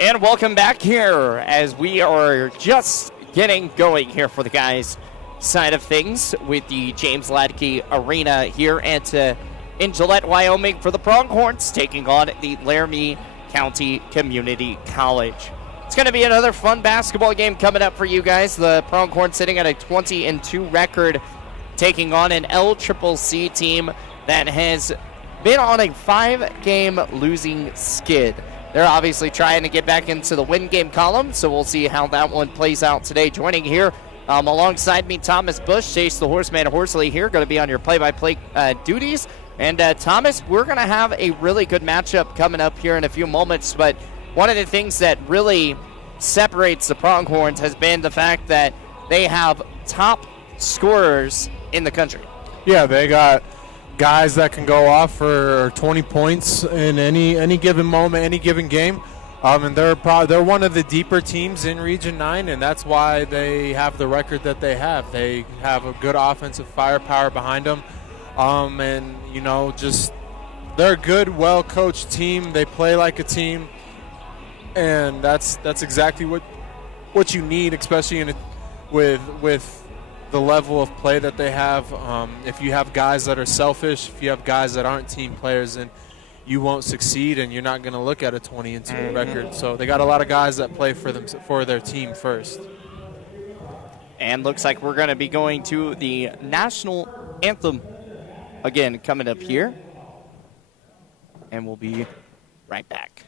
And welcome back here as we are just getting going here for the guys' side of things with the James Ladke Arena here in Gillette, Wyoming for the Pronghorns taking on the Laramie County Community College. It's going to be another fun basketball game coming up for you guys. The Pronghorns sitting at a 20-2 record taking on an LCCC team that has been on a 5-game losing skid. They're obviously trying to get back into the win game column, so we'll see how that one plays out today. Joining here alongside me, Thomas Bush, Chase the Horseman Horsley here, going to be on your play-by-play duties. And Thomas, we're going to have a really good matchup coming up here in a few moments, but one of the things that really separates the Pronghorns has been the fact that they have top scorers in the country. Yeah, they got guys that can go off for 20 points in any given moment, any given game. And they're one of the deeper teams in Region 9, and that's why they have the record that they have. They have a good offensive firepower behind them. And, you know, just they're a good, well-coached team. They play like a team, and that's exactly what you need, especially with the level of play that they have. If you have guys that are selfish, if you have guys that aren't team players, then you won't succeed, and you're not going to look at a 20-2 record. So they got a lot of guys that play for their team first. And looks like we're going to be going to the national anthem again coming up here. And we'll be right back.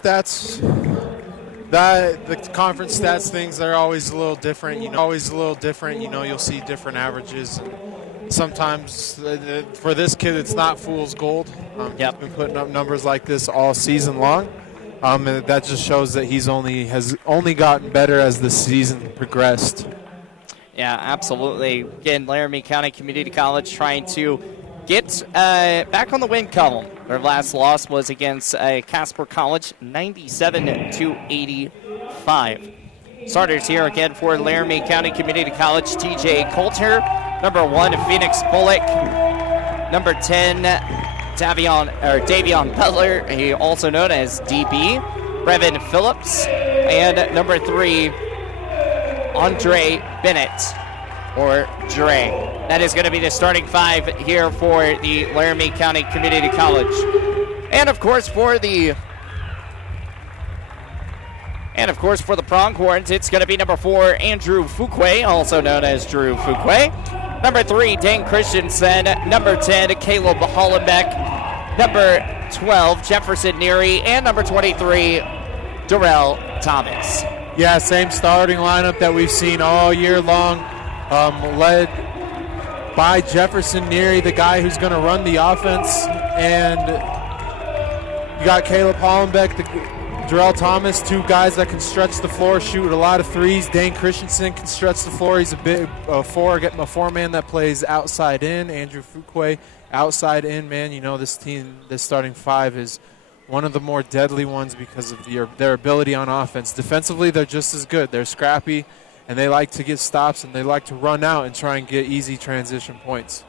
Stats, that the conference stats things are always a little different. You'll see different averages. Sometimes for this kid, it's not fool's gold. He's been putting up numbers like this all season long, and that just shows that has only gotten better as the season progressed. Yeah, absolutely. Again, Laramie County Community College trying to get back on the win column. Their last loss was against Casper College, 97-85. Starters here again for Laramie County Community College: TJ Coulter, number 1, Phoenix Bullock, number 10, Davion Butler, he also known as DB, Brevin Phillips, and number 3, Andre Bennett, or Dre. That is going to be the starting 5 here for the Laramie County Community College. And of course for the Pronghorns, it's going to be number 4, Andrew Fuquay, also known as Drew Fuquay. Number 3, Dane Christensen. Number 10, Caleb Hollenbeck. Number 12, Jefferson Neary. And number 23, Darrell Thomas. Yeah, same starting lineup that we've seen all year long, led by Jefferson Neary, the guy who's going to run the offense. And you got Caleb Hollenbeck, Darrell Thomas, 2 guys that can stretch the floor, shoot a lot of threes. Dane Christensen can stretch the floor. He's a four-man that plays outside in. Andrew Fuquay, outside in. Man, you know, this starting 5 is one of the more deadly ones because of their ability on offense. Defensively, they're just as good. They're scrappy, and they like to get stops, and they like to run out and try and get easy transition points.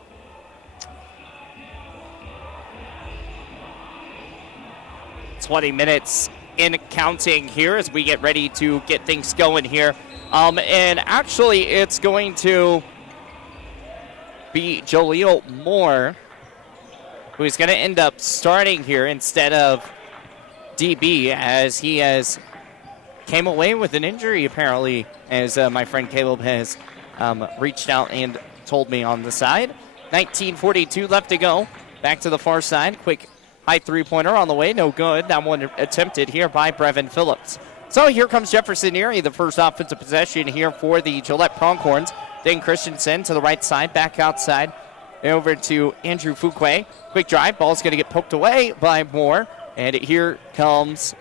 "20 minutes in counting here as we get ready to get things going here. And actually, it's going to be Jaleel Moore who's going to end up starting here instead of DB, as he has came away with an injury, apparently, as my friend Caleb has reached out and told me on the side. 19:42 left to go. Back to the far side. Quick high three-pointer on the way. No good. That one attempted here by Brevin Phillips. So here comes Jefferson Neary, the first offensive possession here for the Gillette Pronghorns. Dane Christensen to the right side, back outside, over to Andrew Fuquay. Quick drive. Ball's going to get poked away by Moore. And here comes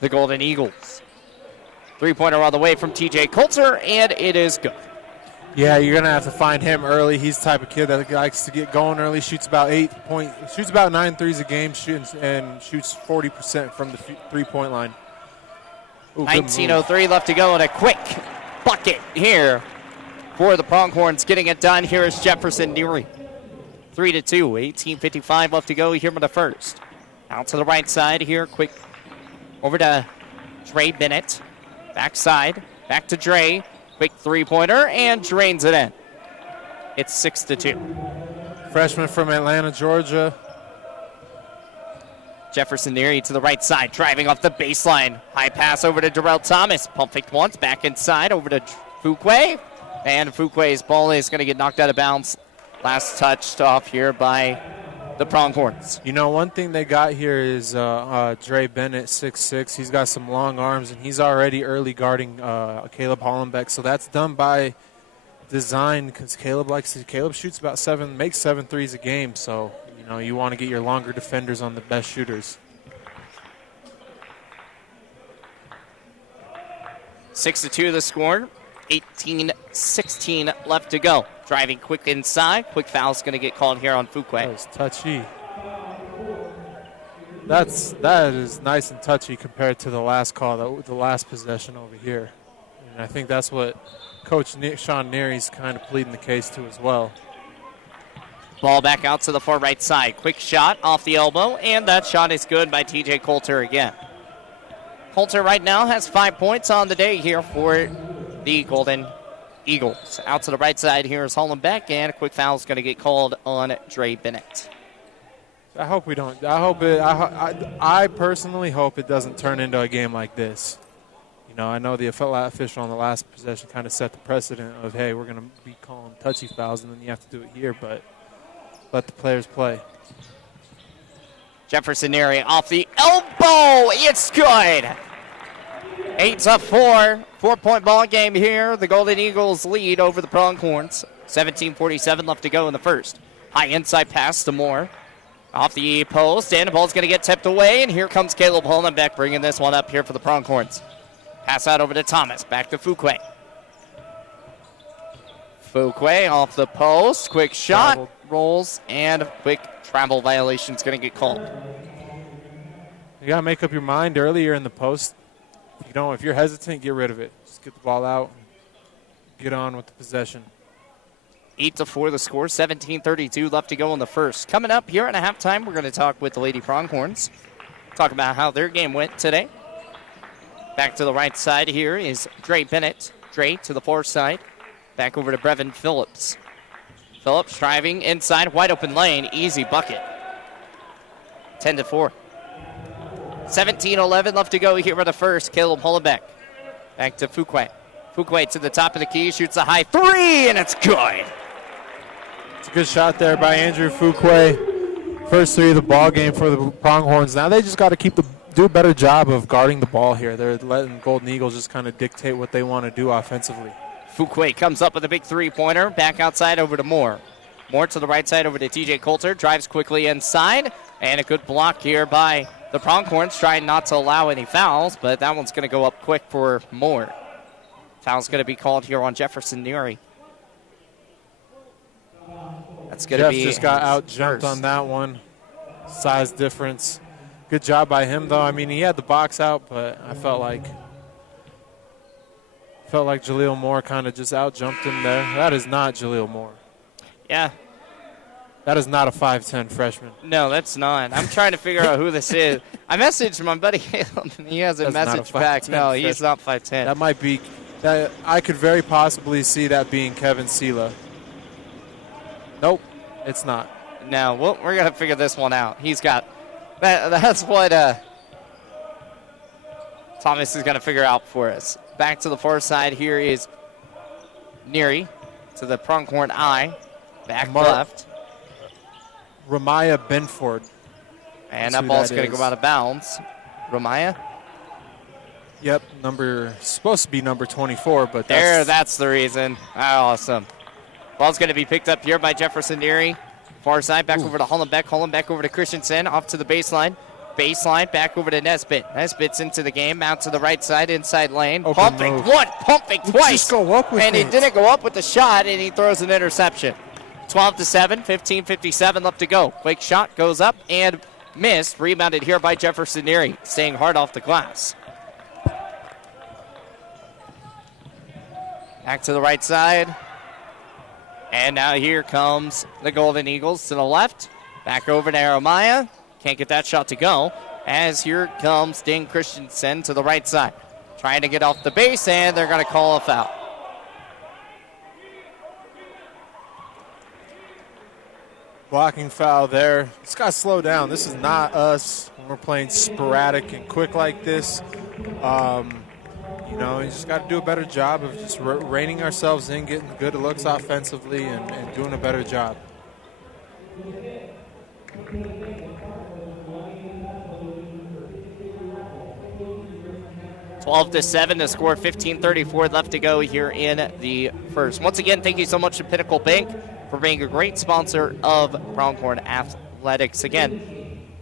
the Golden Eagles. Three-pointer on the way from TJ Coulter, and it is good. Yeah, you're going to have to find him early. He's the type of kid that likes to get going early, shoots about 9 threes a game, and shoots 40% from the three-point line. 19:03 left to go, and a quick bucket here for the Pronghorns. Getting it done here is Jefferson Neary. 3-2, 18:55 left to go here in the first. Out to the right side here, quick over to Dre Bennett. Backside, back to Dre. Quick three-pointer, and drains it in. It's 6-2. Freshman from Atlanta, Georgia. Jefferson Neary to the right side, driving off the baseline. High pass over to Darrell Thomas. Pump fake once, back inside, over to Fuquay. And Fuquay's ball is going to get knocked out of bounds. Last touched off here by the Pronghorns. You know, one thing they got here is Dre Bennett, 6'6". He's got some long arms, and he's already early guarding Caleb Hollenbeck. So that's done by design because Caleb shoots about makes 7 threes a game. So, you know, you want to get your longer defenders on the best shooters. 6-2 the score. 18:16 left to go. Driving quick inside. Quick foul's going to get called here on Fuquay. That was touchy. That is nice and touchy compared to the last call, the last possession over here. And I think that's what Coach Sean Neary's kind of pleading the case to as well. Ball back out to the far right side. Quick shot off the elbow, and that shot is good by TJ Coulter again. Coulter right now has 5 points on the day here for the Golden Eagles. Out to the right side here is Hollenbeck, and a quick foul is going to get called on Dre Bennett. I hope we don't. I personally hope it doesn't turn into a game like this. You know, I know the official on the last possession kind of set the precedent of, hey, we're going to be calling touchy fouls, and then you have to do it here, but let the players play. Jefferson Neary off the elbow. It's good. 8-4. 4-point ball game here. The Golden Eagles lead over the Pronghorns. 17:47 left to go in the first. High inside pass to Moore. Off the post, and the ball's going to get tipped away, and here comes Caleb Hollenbeck bringing this one up here for the Pronghorns. Pass out over to Thomas. Back to Fuquay. Fuquay off the post. Quick shot. Rolls, and a quick travel violation is going to get called. You got to make up your mind earlier in the post. If you're hesitant, get rid of it. Just get the ball out. Get on with the possession. 8-4 the score. 17:32 left to go in the first. Coming up here at a halftime, we're going to talk with the Lady Pronghorns. Talk about how their game went today. Back to the right side here is Dre Bennett. Dre to the far side. Back over to Brevin Phillips. Phillips driving inside, wide open lane, easy bucket. 10-4. 17:11 left to go here for the first. Caleb Hollenbeck. Back to Fuquay. Fuquay to the top of the key, shoots a high three, and it's good. It's a good shot there by Andrew Fuquay. First three of the ball game for the Pronghorns. Now they just got to do a better job of guarding the ball here. They're letting Golden Eagles just kind of dictate what they want to do offensively. Fuquay comes up with a big three-pointer. Back outside over to Moore. Moore to the right side over to TJ Coulter. Drives quickly inside. And a good block here by the Pronghorns, trying not to allow any fouls. But that one's going to go up quick for Moore. Foul's going to be called here on Jefferson Neary. That's going to be. Jeff just got out-jumped on that one. Size difference. Good job by him, though. I mean, he had the box out, but I felt like Jaleel Moore kind of just out-jumped him there. That is not Jaleel Moore. Yeah. That is not a 5'10 freshman. No, that's not. I'm trying to figure out who this is. I messaged my buddy Caleb, and he hasn't messaged back. No, he's not 5'10. That might be. I could very possibly see that being Kevin Sela. Nope, it's not. No, we're going to figure this one out. He's got that. That's what Thomas is going to figure out for us. Back to the far side here is Neary to the Pronghorn eye. Back left. Ramaya Benford. And that ball's going to go out of bounds. Ramaya? Yep, supposed to be number 24, but that's the reason. Awesome. Ball's going to be picked up here by Jefferson Neary. Far side, back over to Hollenbeck. Hollenbeck over to Christensen, off to the baseline. Baseline, back over to Nesbitt. Nesbitt's into the game, out to the right side, inside lane. Pumping once, pumping twice. Just go up with and he didn't go up with the shot, and he throws an interception. 12-7, 15:57 left to go. Quick shot goes up and missed. Rebounded here by Jefferson Neary, staying hard off the glass. Back to the right side. And now here comes the Golden Eagles to the left. Back over to Aramaya. Can't get that shot to go. As here comes Dane Christensen to the right side. Trying to get off the base, and they're going to call a foul. Blocking foul there. It's got to slow down. This is not us when we're playing sporadic and quick like this. You just got to do a better job of just reining ourselves in, getting good looks offensively, and doing a better job. 12-7 to score. 15:34 left to go here in the first. Once again, thank you so much to Pinnacle Bank for being a great sponsor of Pronghorn Athletics. Again,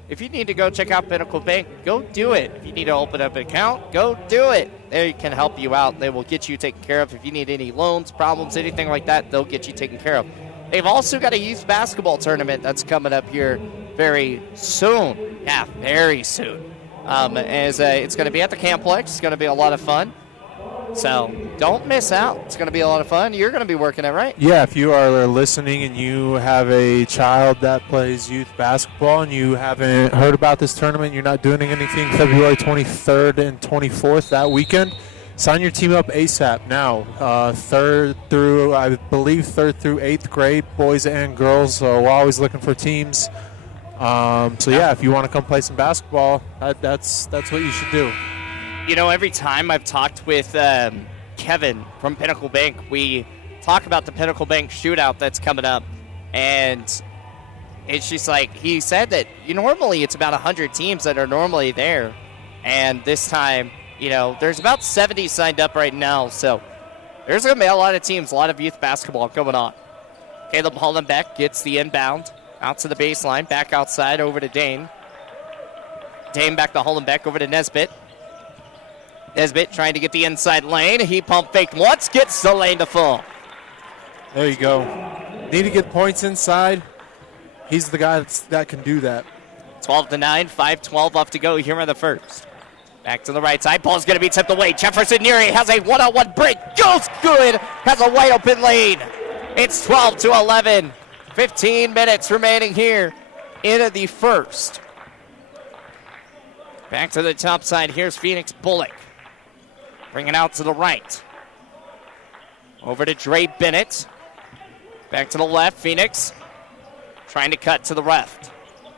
if you need to go check out Pinnacle Bank, go do it. If you need to open up an account, go do it. They can help you out. They will get you taken care of. If you need any loans, problems, anything like that, they'll get you taken care of. They've also got a youth basketball tournament that's coming up here very soon. Yeah, very soon. It's going to be at the Camplex. It's going to be a lot of fun. So don't miss out. It's going to be a lot of fun. You're going to be working it, right? Yeah, if you are listening and you have a child that plays youth basketball and you haven't heard about this tournament, you're not doing anything February 23rd and 24th that weekend, sign your team up ASAP now. Third through 8th grade, boys and girls. So we're always looking for teams. If you want to come play some basketball, that's what you should do. Every time I've talked with Kevin from Pinnacle Bank, we talk about the Pinnacle Bank shootout that's coming up. And it's just like he said that normally it's about 100 teams that are normally there. And this time, there's about 70 signed up right now. So there's going to be a lot of teams, a lot of youth basketball going on. Caleb Hollenbeck gets the inbound out to the baseline, back outside over to Dane. Dane back to Hollenbeck, over to Nesbitt. Nesbitt trying to get the inside lane. He pump faked once, gets the lane to full. There you go. Need to get points inside. He's the guy that can do that. 12-9, 5:12 left to go here in the first. Back to the right side. Ball's going to be tipped away. Jefferson Neary has a one-on-one break. Goes good. Has a wide open lane. It's 12-11. 15 minutes remaining here in the first. Back to the top side. Here's Phoenix Bullock. Bringing out to the right. Over to Dre Bennett. Back to the left. Phoenix trying to cut to the left.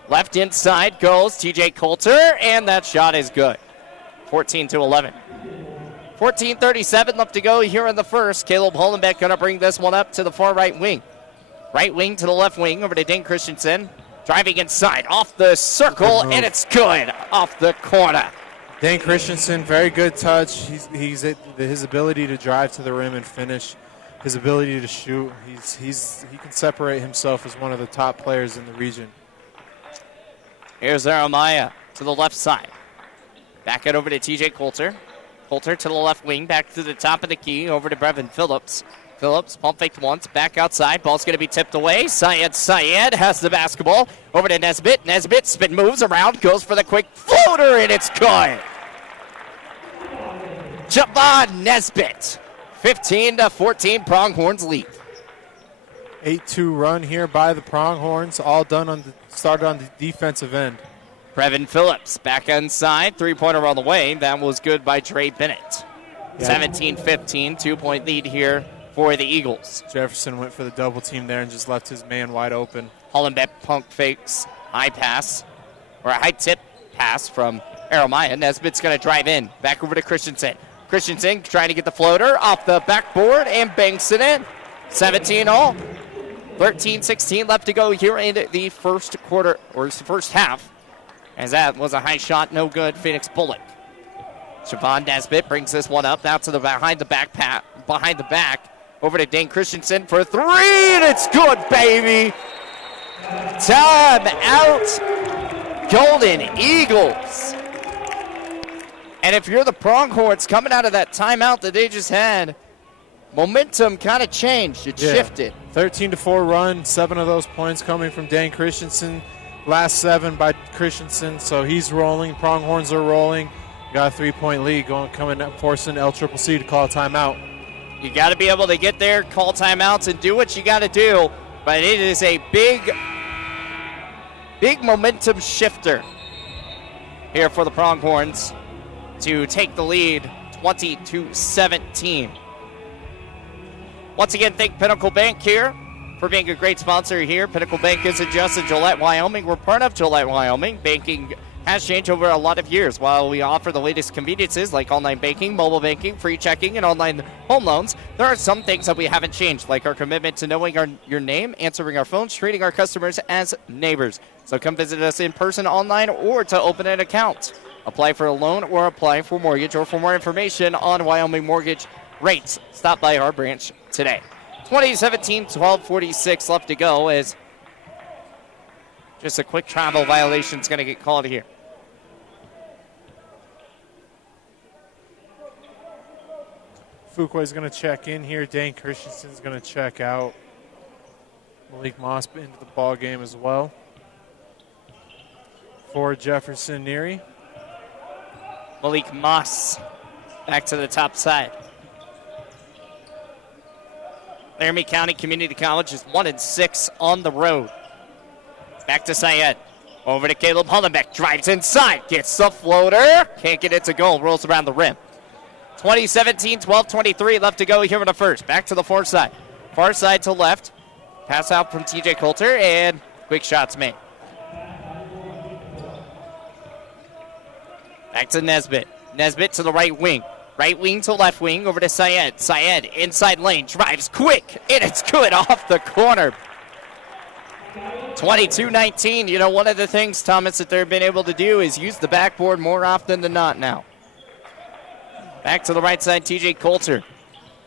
Left inside goes TJ Coulter, and that shot is good. 14-11. 14:37 left to go here in the first. Caleb Hollenbeck going to bring this one up to the far right wing. Right wing to the left wing, over to Dane Christensen. Driving inside, off the circle, and it's good off the corner. Dane Christensen, very good touch. His ability to drive to the rim and finish, his ability to shoot. He can separate himself as one of the top players in the region. Here's Jeremiah to the left side. Back it over to TJ Coulter. Coulter to the left wing, back to the top of the key, over to Brevin Phillips. Phillips pump faked once, back outside. Ball's going to be tipped away. Syed has the basketball. Over to Nesbitt. Nesbitt spin moves around, goes for the quick floater, and it's good. Javon Nesbitt. 15-14, Pronghorns lead. 8-2 run here by the Pronghorns, all started on the defensive end. Brevin Phillips back inside, three-pointer on the way. That was good by Dre Bennett. 17-15, 2-point lead here for the Eagles. Jefferson went for the double team there and just left his man wide open. Hollenbeck pump fakes, high pass, or a high tip pass from Jeremiah. Nesbitt's going to drive in. Back over to Christensen. Christensen trying to get the floater off the backboard and banks it in. 17-all. 13-16 left to go here in the first quarter, or first half. As that was a high shot, no good. Phoenix Bullock. Javon Nesbitt brings this one up now to the behind the back. Over to Dane Christensen for three, and it's good, baby. Time out, Golden Eagles. And if you're the Pronghorns coming out of that timeout that they just had, momentum kind of changed. It shifted. 13-4 run, 7 of those points coming from Dane Christensen. Last 7 by Christensen, so he's rolling. Pronghorns are rolling. Got a 3-point lead coming up, forcing LCCC to call a timeout. You got to be able to get there, call timeouts, and do what you got to do. But it is a big momentum shifter here for the Pronghorns to take the lead 20-17. Once again, thank Pinnacle Bank here for being a great sponsor here. Pinnacle Bank isn't just in Gillette, Wyoming. We're part of Gillette, Wyoming. Banking has changed over a lot of years. While we offer the latest conveniences like online banking, mobile banking, free checking, and online home loans, there are some things that we haven't changed, like our commitment to knowing your name, answering our phones, treating our customers as neighbors. So come visit us in person, online, or to open an account. Apply for a loan or apply for mortgage, or for more information on Wyoming mortgage rates, stop by our branch today. 2017, 12:46 left to go as just a quick travel violation is going to get called here. Fuqua is going to check in here. Dane Christensen is going to check out. Malik Moss into the ball game as well. For Jefferson Neary. Malik Moss back to the top side. Laramie County Community College is 1-6 on the road. Back to Syed. Over to Caleb Hollenbeck. Drives inside. Gets the floater. Can't get it to go. Rolls around the rim. 2017, 12:23 left to go here in the first. Back to the far side. Far side to left. Pass out from TJ Coulter, and quick shots made. Back to Nesbitt. Nesbitt to the right wing. Right wing to left wing, over to Syed. Syed, inside lane, drives quick, and it's good off the corner. 22-19. You know, one of the things, Thomas, that they've been able to do is use the backboard more often than not now. Back to the right side, TJ Coulter.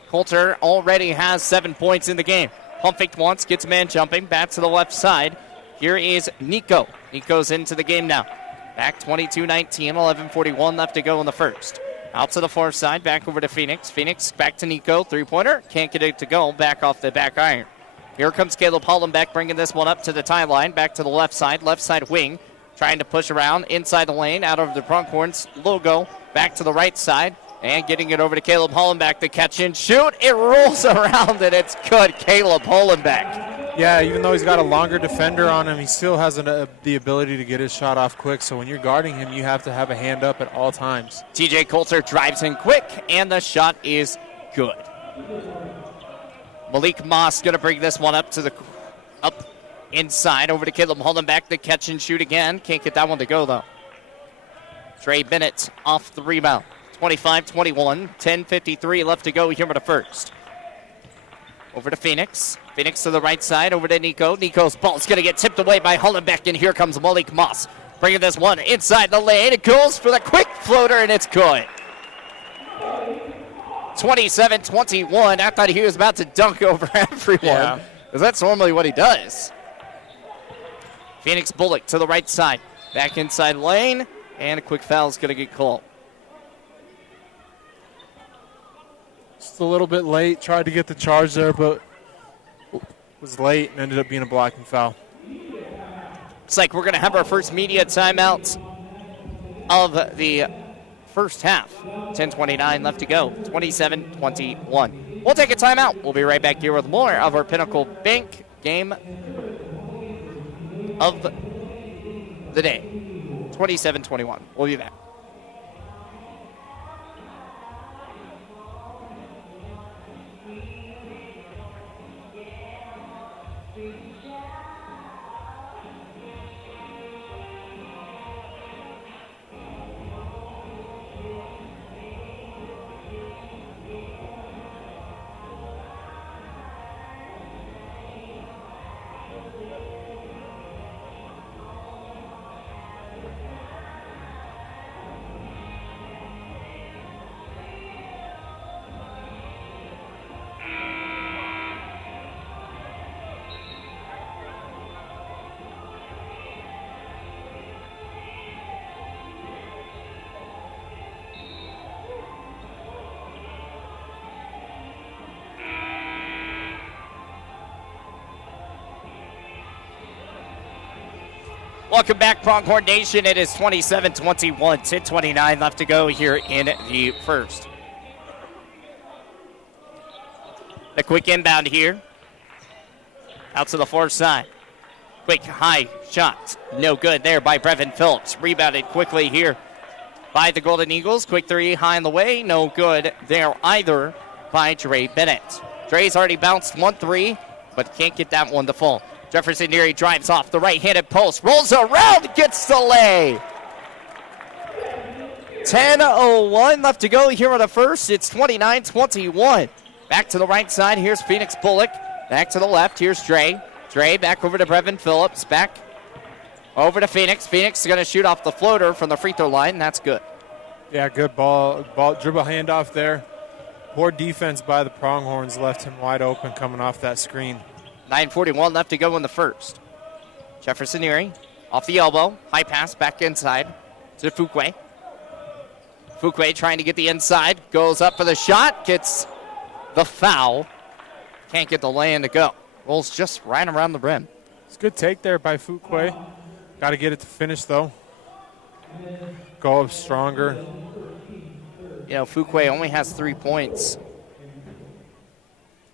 Coulter already has 7 points in the game. Pump fake once, gets man jumping. Back to the left side. Here is Nico. Nico's into the game now. Back 22-19, 11:41 left to go in the first. Out to the far side, back over to Phoenix. Phoenix back to Nico, three-pointer. Can't get it to go, back off the back iron. Here comes Caleb Hollenbeck bringing this one up to the timeline. Back to the left side wing. Trying to push around inside the lane, out of the Pronghorns logo. Back to the right side. And getting it over to Caleb Hollenbeck, the catch and shoot. It rolls around and it's good. Caleb Hollenbeck. Yeah, even though he's got a longer defender on him, he still has the ability to get his shot off quick. So when you're guarding him, you have to have a hand up at all times. TJ Coulter drives in quick, and the shot is good. Malik Moss going to bring this one up inside over to Caleb Hollenbeck. The catch and shoot again. Can't get that one to go, though. Trey Bennett off the rebound. 25-21, 10:53 left to go here in the first. Over to Phoenix. Phoenix to the right side, over to Nico. Nico's ball is going to get tipped away by Hollenbeck, and here comes Malik Moss. Bringing this one inside the lane. It goes for the quick floater, and it's good. 27-21. I thought he was about to dunk over everyone, because that's normally what he does. Phoenix Bullock to the right side. Back inside lane, and a quick foul is going to get called. Just a little bit late. Tried to get the charge there, but was late and ended up being a blocking foul. Looks like we're going to have our first media timeout of the first half. 10:29 left to go. 27-21. We'll take a timeout. We'll be right back here with more of our Pinnacle Bank game of the day. 27-21. We'll be back. Welcome back, Pronghorn Nation. It is 27-21, 10:29 left to go here in the first. A quick inbound here. Out to the far side. Quick high shot. No good there by Brevin Phillips. Rebounded quickly here by the Golden Eagles. Quick three high in the way. No good there either by Dre Bennett. Dre's already bounced 1-3, but can't get that one to fall. Jefferson Neary drives off the right-handed post, rolls around, gets the lay. 10:01 left to go here on the first. It's 29-21. Back to the right side. Here's Phoenix Bullock. Back to the left. Here's Dre. Dre back over to Brevin Phillips. Back over to Phoenix. Phoenix is going to shoot off the floater from the free throw line, and that's good. Yeah, good ball dribble handoff there. Poor defense by the Pronghorns left him wide open coming off that screen. 9:41 left to go in the first. Jefferson Neary off the elbow. High pass back inside to Fuquay. Fuquay trying to get the inside. Goes up for the shot. Gets the foul. Can't get the lay-in to go. Rolls just right around the rim. It's a good take there by Fuquay. Got to get it to finish, though. Go up stronger. You know, Fuquay only has 3 points.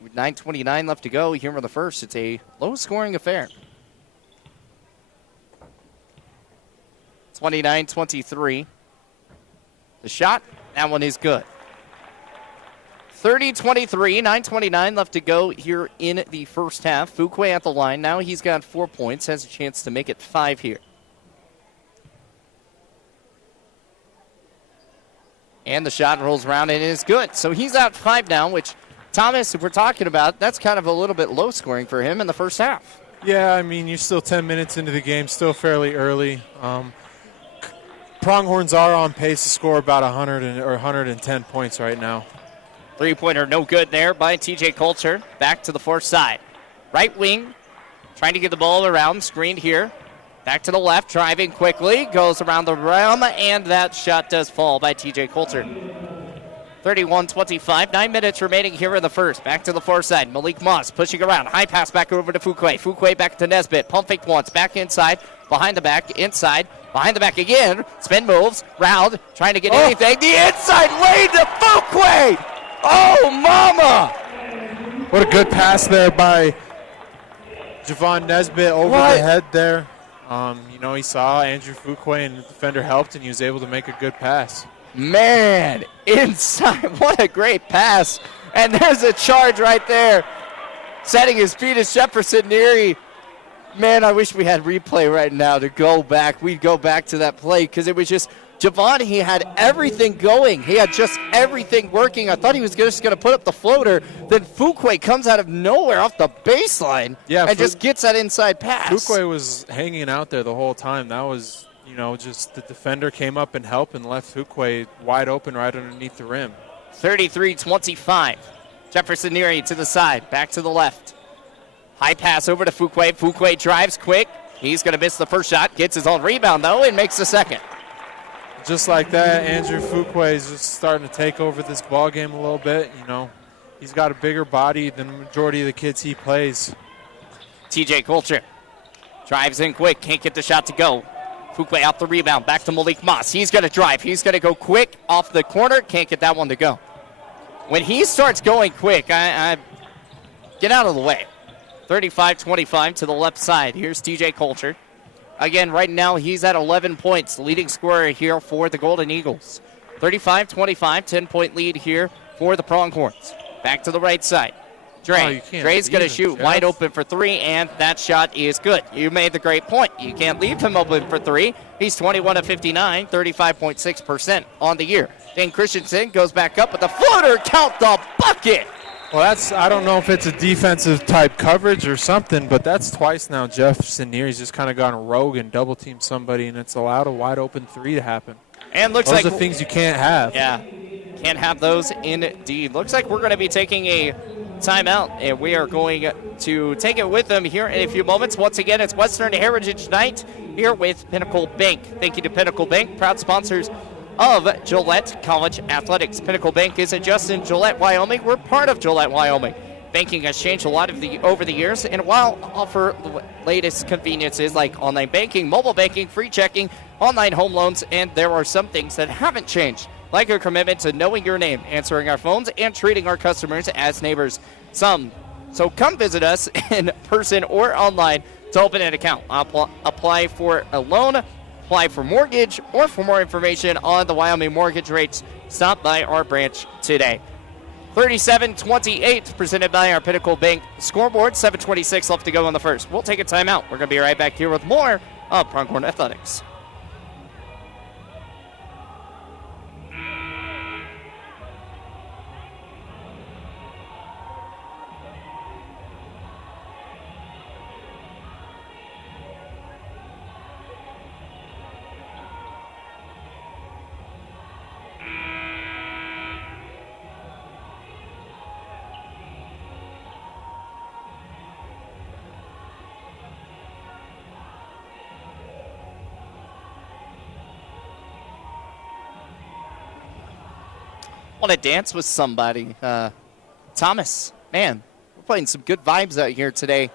With 9:29 left to go here in the first, it's a low-scoring affair. 29-23. The shot, that one is good. 30-23, 9:29 left to go here in the first half. Fuquay at the line. Now he's got 4 points, has a chance to make it 5 here. And the shot rolls around and it is good. So he's out 5 now, which, Thomas, if we're talking about, that's kind of a little bit low scoring for him in the first half. Yeah, I mean, you're still 10 minutes into the game, still fairly early. Pronghorns are on pace to score about 100 or 110 points right now. Three-pointer no good there by TJ Coulter. Back to the far side. Right wing, trying to get the ball around, screened here. Back to the left, driving quickly, goes around the rim, and that shot does fall by TJ Coulter. 31-25, 9 minutes remaining here in the first. Back to the far side, Malik Moss pushing around. High pass back over to Fuquay. Fuquay back to Nesbitt. Pump fake once, back inside, behind the back, inside, behind the back again. Spin moves, round, trying to get anything. The inside lane to Fuquay! Oh, mama! What a good pass there by Javon Nesbitt over the head there. He saw Andrew Fuquay and the defender helped, and he was able to make a good pass. Man, inside. What a great pass. And there's a charge right there. Setting his feet is Jefferson Neary. Man, I wish we had replay right now to go back. We'd go back to that play because it was just Javon, he had everything going. He had just everything working. I thought he was just going to put up the floater. Then Fuquay comes out of nowhere off the baseline and just gets that inside pass. Fuquay was hanging out there the whole time. That was, just the defender came up and helped and left Fuquay wide open right underneath the rim. 33-25. Jefferson Neary to the side, back to the left. High pass over to Fuquay. Fuquay drives quick. He's going to miss the first shot. Gets his own rebound, though, and makes the second. Just like that, Andrew Fuquay is just starting to take over this ball game a little bit. He's got a bigger body than the majority of the kids he plays. TJ Coulter drives in quick. Can't get the shot to go. Fuquay out the rebound. Back to Malik Moss. He's going to drive. He's going to go quick off the corner. Can't get that one to go. When he starts going quick, I get out of the way. 35-25 to the left side. Here's TJ Coulter. Again, right now he's at 11 points, leading scorer here for the Golden Eagles. 35-25, 10-point lead here for the Pronghorns. Back to the right side. Dre's going to shoot wide open for three, and that shot is good. You made the great point. You can't leave him open for three. He's 21 of 59, 35.6% on the year. Dan Christensen goes back up with the floater. Count the bucket. Well, I don't know if it's a defensive type coverage or something, but that's twice now Jefferson Neary's just kind of gone rogue and double teamed somebody, and it's allowed a wide open three to happen. And looks those like are things you can't have. Yeah, can't have those indeed. Looks like we're going to be taking a timeout, and we are going to take it with them here in a few moments. Once again, it's Western Heritage Night here with Pinnacle Bank. Thank you to Pinnacle Bank, proud sponsors of Gillette College Athletics. Pinnacle Bank isn't just in Gillette, Wyoming. We're part of Gillette, Wyoming. Banking has changed a lot over the years, and while offer the latest conveniences like online banking, mobile banking, free checking, online home loans, and there are some things that haven't changed, like our commitment to knowing your name, answering our phones, and treating our customers as neighbors. So come visit us in person or online to open an account. Apply for a loan, apply for mortgage, or for more information on the Wyoming mortgage rates, stop by our branch today. 37-28, presented by our Pinnacle Bank scoreboard. 7:26 left to go on the first. We'll take a timeout. We're going to be right back here with more of Pronghorn Athletics. Want to dance with somebody. Thomas, man, we're playing some good vibes out here today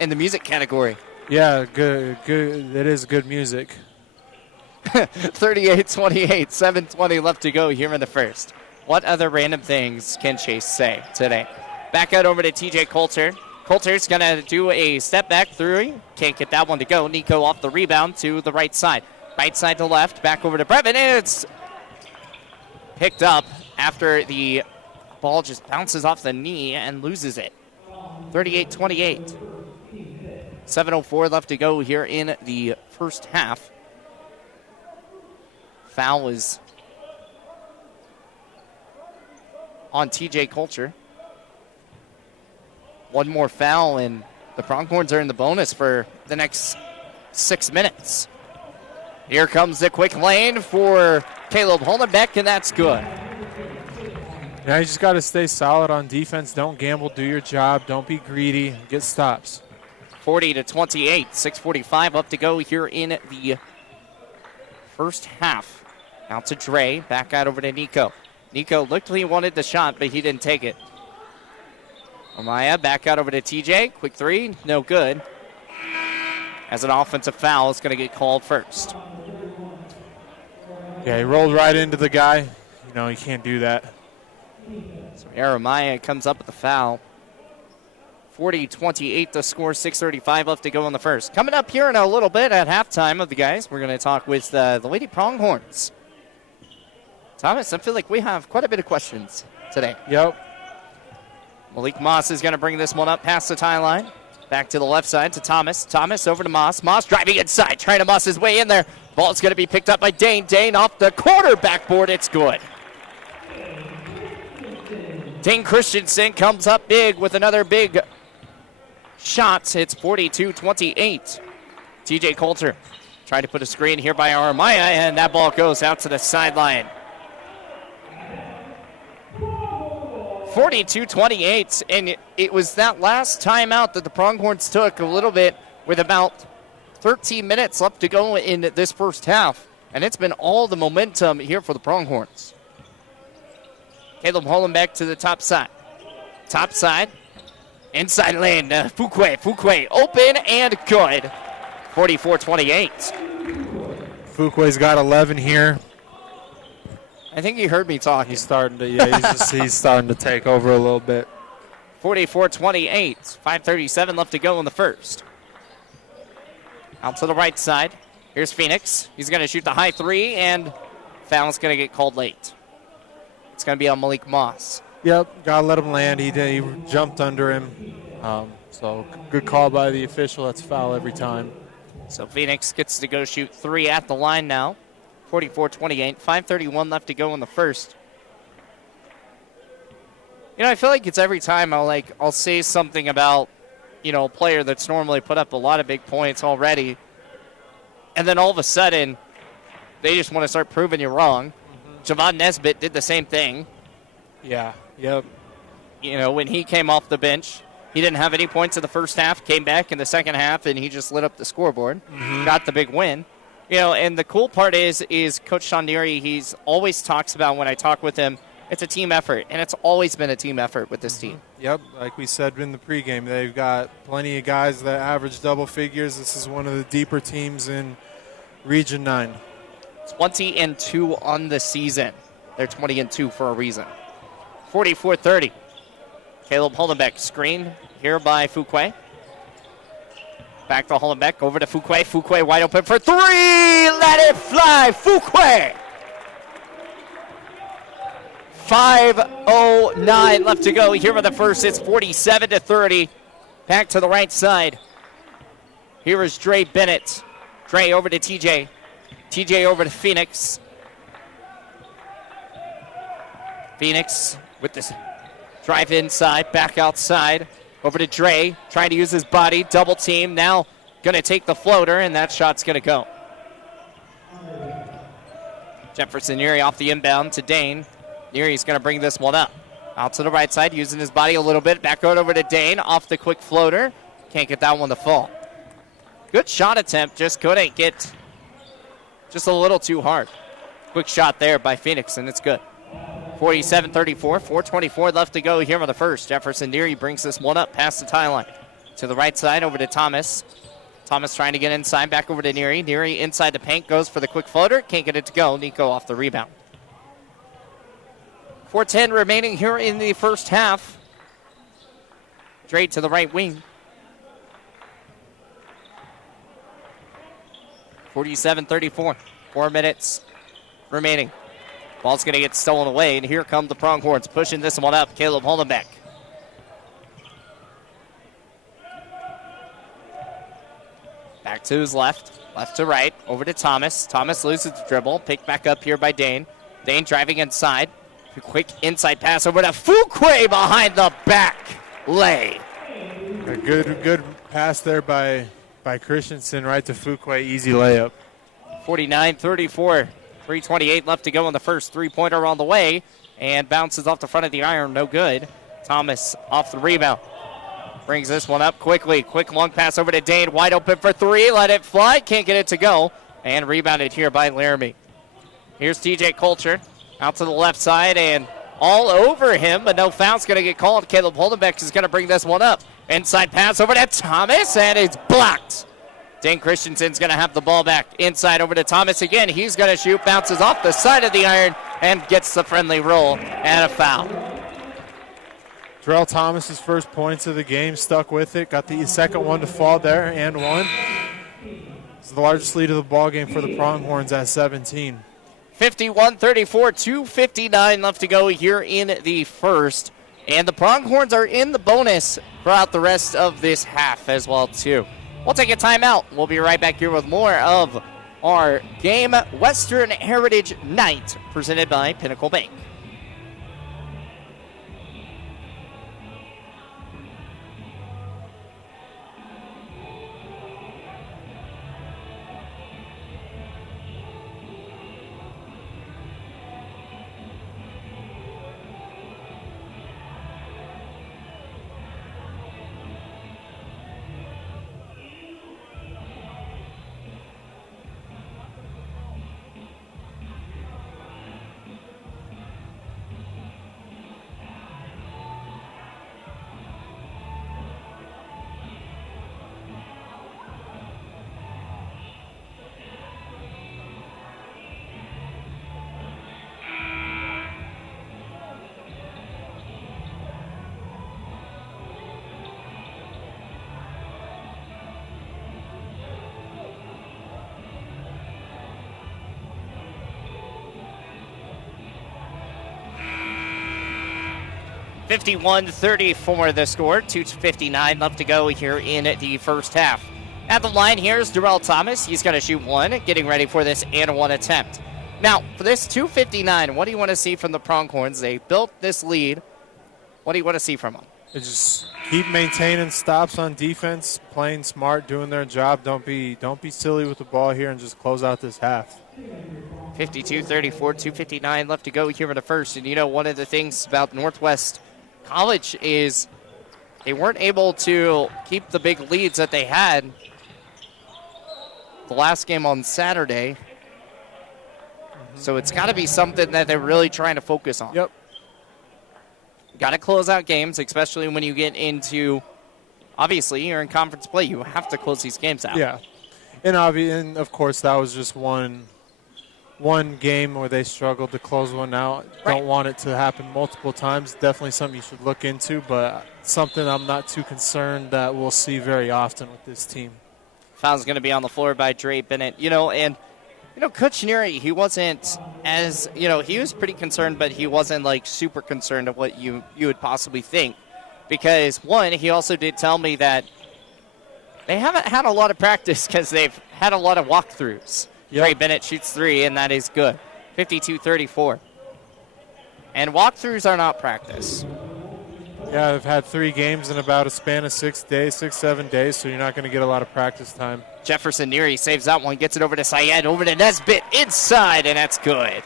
in the music category. Yeah, good. It is good music. 38-28, 7:20 left to go here in the first. What other random things can Chase say today? Back out over to TJ Coulter. Coulter's going to do a step back three. Can't get that one to go. Nico off the rebound to the right side. Right side to left. Back over to Brevin. And it's picked up after the ball just bounces off the knee and loses it. 38-28. 7:04 left to go here in the first half. Foul is on TJ Coulter. One more foul, and the Pronghorns are in the bonus for the next 6 minutes. Here comes the quick lane for Caleb Hollenbeck, and that's good. Yeah, you just got to stay solid on defense. Don't gamble. Do your job. Don't be greedy. Get stops. 40-28. 6:45 up to go here in the first half. Out to Dre. Back out over to Nico. Nico looked like he wanted the shot, but he didn't take it. Amaya back out over to TJ. Quick three. No good. As an offensive foul is going to get called first. Yeah, he rolled right into the guy. You know, you can't do that. So Aramaya comes up with the foul. 40-28 to score, 6:35 left to go in the first. Coming up here in a little bit at halftime of the guys, we're going to talk with the Lady Pronghorns. Thomas, I feel like we have quite a bit of questions today. Yep. Malik Moss is going to bring this one up past the tie line. Back to the left side to Thomas. Thomas over to Moss. Moss driving inside, trying to Moss his way in there. Ball's going to be picked up by Dane. Dane off the corner backboard. It's good. Dane Christensen comes up big with another big shot. It's 42-28. TJ Coulter trying to put a screen here by Aramaya, and that ball goes out to the sideline. 42-28, and it was that last timeout that the Pronghorns took a little bit with about 13 minutes left to go in this first half, and it's been all the momentum here for the Pronghorns. Caleb Hollenbeck to the top side. Top side, inside lane, Fuquay. Fuquay open and good. 44-28. Fuquay's got 11 here. I think he heard me talking. He's starting to, he's starting to take over a little bit. 44-28, 5:37 left to go in the first. Out to the right side. Here's Phoenix. He's going to shoot the high three, and foul's going to get called late. It's going to be on Malik Moss. Yep, got to let him land. He jumped under him. So good call by the official. That's foul every time. So Phoenix gets to go shoot three at the line now. 44-28, 5:31 left to go in the first. You know, I feel like it's every time I'll say something about, a player that's normally put up a lot of big points already, and then all of a sudden they just want to start proving you wrong. Javon Nesbitt did the same thing. Yeah, yep. When he came off the bench, he didn't have any points in the first half, came back in the second half, and he just lit up the scoreboard, got the big win. And the cool part is Coach Sean Neary, he's always talks about, when I talk with him, it's a team effort, and it's always been a team effort with this team. Yep, like we said in the pregame, they've got plenty of guys that average double figures. This is one of the deeper teams in Region 9. 20-2 on the season. They're 20-2 for a reason. 44-30. Caleb Hollenbeck, screen here by Fuquay. Back to Hollenbeck, over to Fuquay. Fuquay wide open for three. Let it fly, Fuquay. 5:09 left to go here in the first. It's 47-30. Back to the right side. Here is Dre Bennett. Dre over to TJ. TJ over to Phoenix. Phoenix with this drive inside, back outside. Over to Dre, trying to use his body, double team. Now going to take the floater, and that shot's going to go. Jefferson Neary off the inbound to Dane. Neary's going to bring this one up. Out to the right side, using his body a little bit. Back over to Dane, off the quick floater. Can't get that one to fall. Good shot attempt, just couldn't get just a little too hard. Quick shot there by Phoenix, and it's good. 47-34, 4:24 left to go here in the first. Jefferson Neary brings this one up past the tie line. To the right side, over to Thomas. Thomas trying to get inside, back over to Neary. Neary inside the paint, goes for the quick floater. Can't get it to go. Nico off the rebound. 4:10 remaining here in the first half. Dre to the right wing. 47-34, 4 minutes remaining. Ball's going to get stolen away, and here come the Pronghorns pushing this one up. Caleb Hollenbeck. Back to his left to right, over to Thomas. Thomas loses the dribble, picked back up here by Dane. Dane driving inside. A quick inside pass over to Fuquay behind the back lay. A good pass there by Christensen right to Fuquay. Easy layup. 49-34. 3:28 left to go in the first. Three-pointer on the way. And bounces off the front of the iron. No good. Thomas off the rebound. Brings this one up quickly. Quick long pass over to Dane. Wide open for three. Let it fly. Can't get it to go. And rebounded here by Laramie. Here's TJ Coulter out to the left side and all over him, but no foul's going to get called. Caleb Holdenbeck is going to bring this one up. Inside pass over to Thomas, and it's blocked. Dane Christensen's going to have the ball back. Inside over to Thomas again. He's going to shoot, bounces off the side of the iron, and gets the friendly roll and a foul. Terrell Thomas's first points of the game, stuck with it. Got the second one to fall there, and one. It's the largest lead of the ball game for the Pronghorns at 17. 51-34, 2:59 left to go here in the first. And the Pronghorns are in the bonus throughout the rest of this half as well, too. We'll take a timeout. We'll be right back here with more of our game, Western Heritage Night, presented by Pinnacle Bank. (51-34) the score. 2:59 left to go here in the first half. At the line here is Darrell Thomas. He's going to shoot one, getting ready for this and one attempt. Now, for this 2:59, what do you want to see from the Pronghorns? They built this lead. What do you want to see from them? They just keep maintaining stops on defense, playing smart, doing their job. Don't be silly with the ball here and just close out this half. 52-34, 2:59 left to go here in the first. And you know, one of the things about Northwest College is they weren't able to keep the big leads that they had the last game on Saturday. So it's got to be something that they're really trying to focus on. Yep. Got to close out games, especially when you get into, obviously, you're in conference play. You have to close these games out. Yeah. And of course, that was just one game where they struggled to close one out. Right. Don't want it to happen multiple times. Definitely something you should look into, but something I'm not too concerned that we'll see very often with this team. Foul's going to be on the floor by Dre Bennett. Coach Neary, he wasn't as, he was pretty concerned, but he wasn't like super concerned of what you would possibly think. Because, one, he also did tell me that they haven't had a lot of practice because they've had a lot of walkthroughs. Yep. Dre Bennett shoots three, and that is good. 52-34. And walkthroughs are not practice. Yeah, they've had 3 games in about a span of 7 days, so you're not going to get a lot of practice time. Jefferson Neary saves that one, gets it over to Syed, over to Nesbitt, inside, and that's good.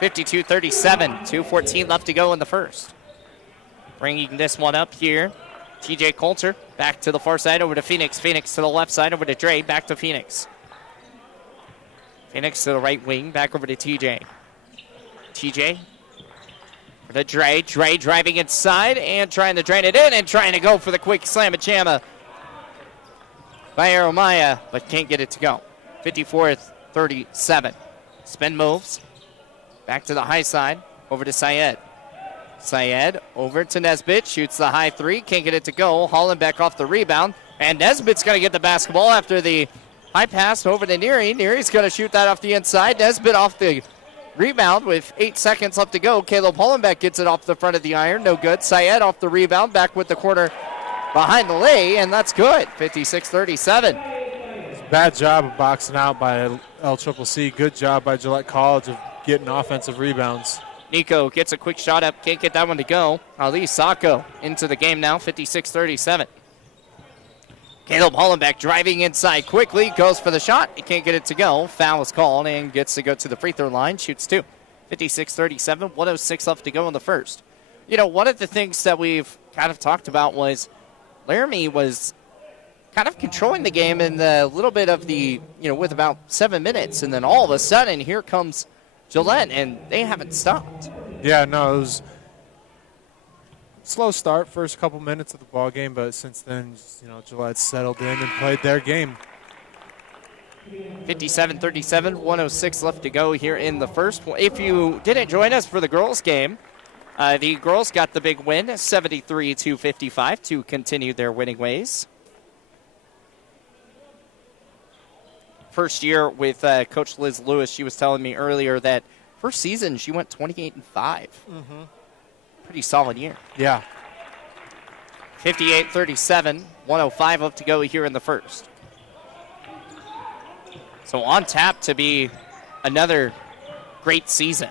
52-37, 2:14 left to go in the first. Bringing this one up here, TJ Coulter, back to the far side, over to Phoenix. Phoenix to the left side, over to Dre, back to Phoenix. Phoenix to the right wing, back over to TJ. TJ to Dre. Dre driving inside and trying to drain it in and trying to go for the quick slam at Chama by Aromaya, but can't get it to go. 54-37. Spin moves. Back to the high side. Over to Syed. Syed over to Nesbitt. Shoots the high three. Can't get it to go. Hollenbeck off the rebound. And Nesbitt's going to get the basketball after the high pass over to Neary. Neary's going to shoot that off the inside. Nesbitt off the rebound with 8 seconds left to go. Caleb Hollenbeck gets it off the front of the iron. No good. Syed off the rebound. Back with the corner behind the lay, and that's good. 56-37. Bad job of boxing out by LCCC. Good job by Gillette College of getting offensive rebounds. Nico gets a quick shot up. Can't get that one to go. Ali Sacco into the game now. 56-37. Caleb Hollenbeck driving inside quickly, goes for the shot. He can't get it to go. Foul is called and gets to go to the free throw line. Shoots two. 56-37, 106 left to go in the first. You know, one of the things that we've kind of talked about was Laramie was kind of controlling the game in the little bit of the, with about 7 minutes. And then all of a sudden, here comes Gillette, and they haven't stopped. Yeah, no, it was slow start, first couple minutes of the ball game, but since then, Gillette settled in and played their game. 57-37, 106 left to go here in the first. If you didn't join us for the girls' game, the girls got the big win, 73-55, to continue their winning ways. First year with Coach Liz Lewis, she was telling me earlier that first season she went 28-5. Mm-hmm. Pretty solid year. Yeah. 58-37, 105 left to go here in the first. So on tap to be another great season.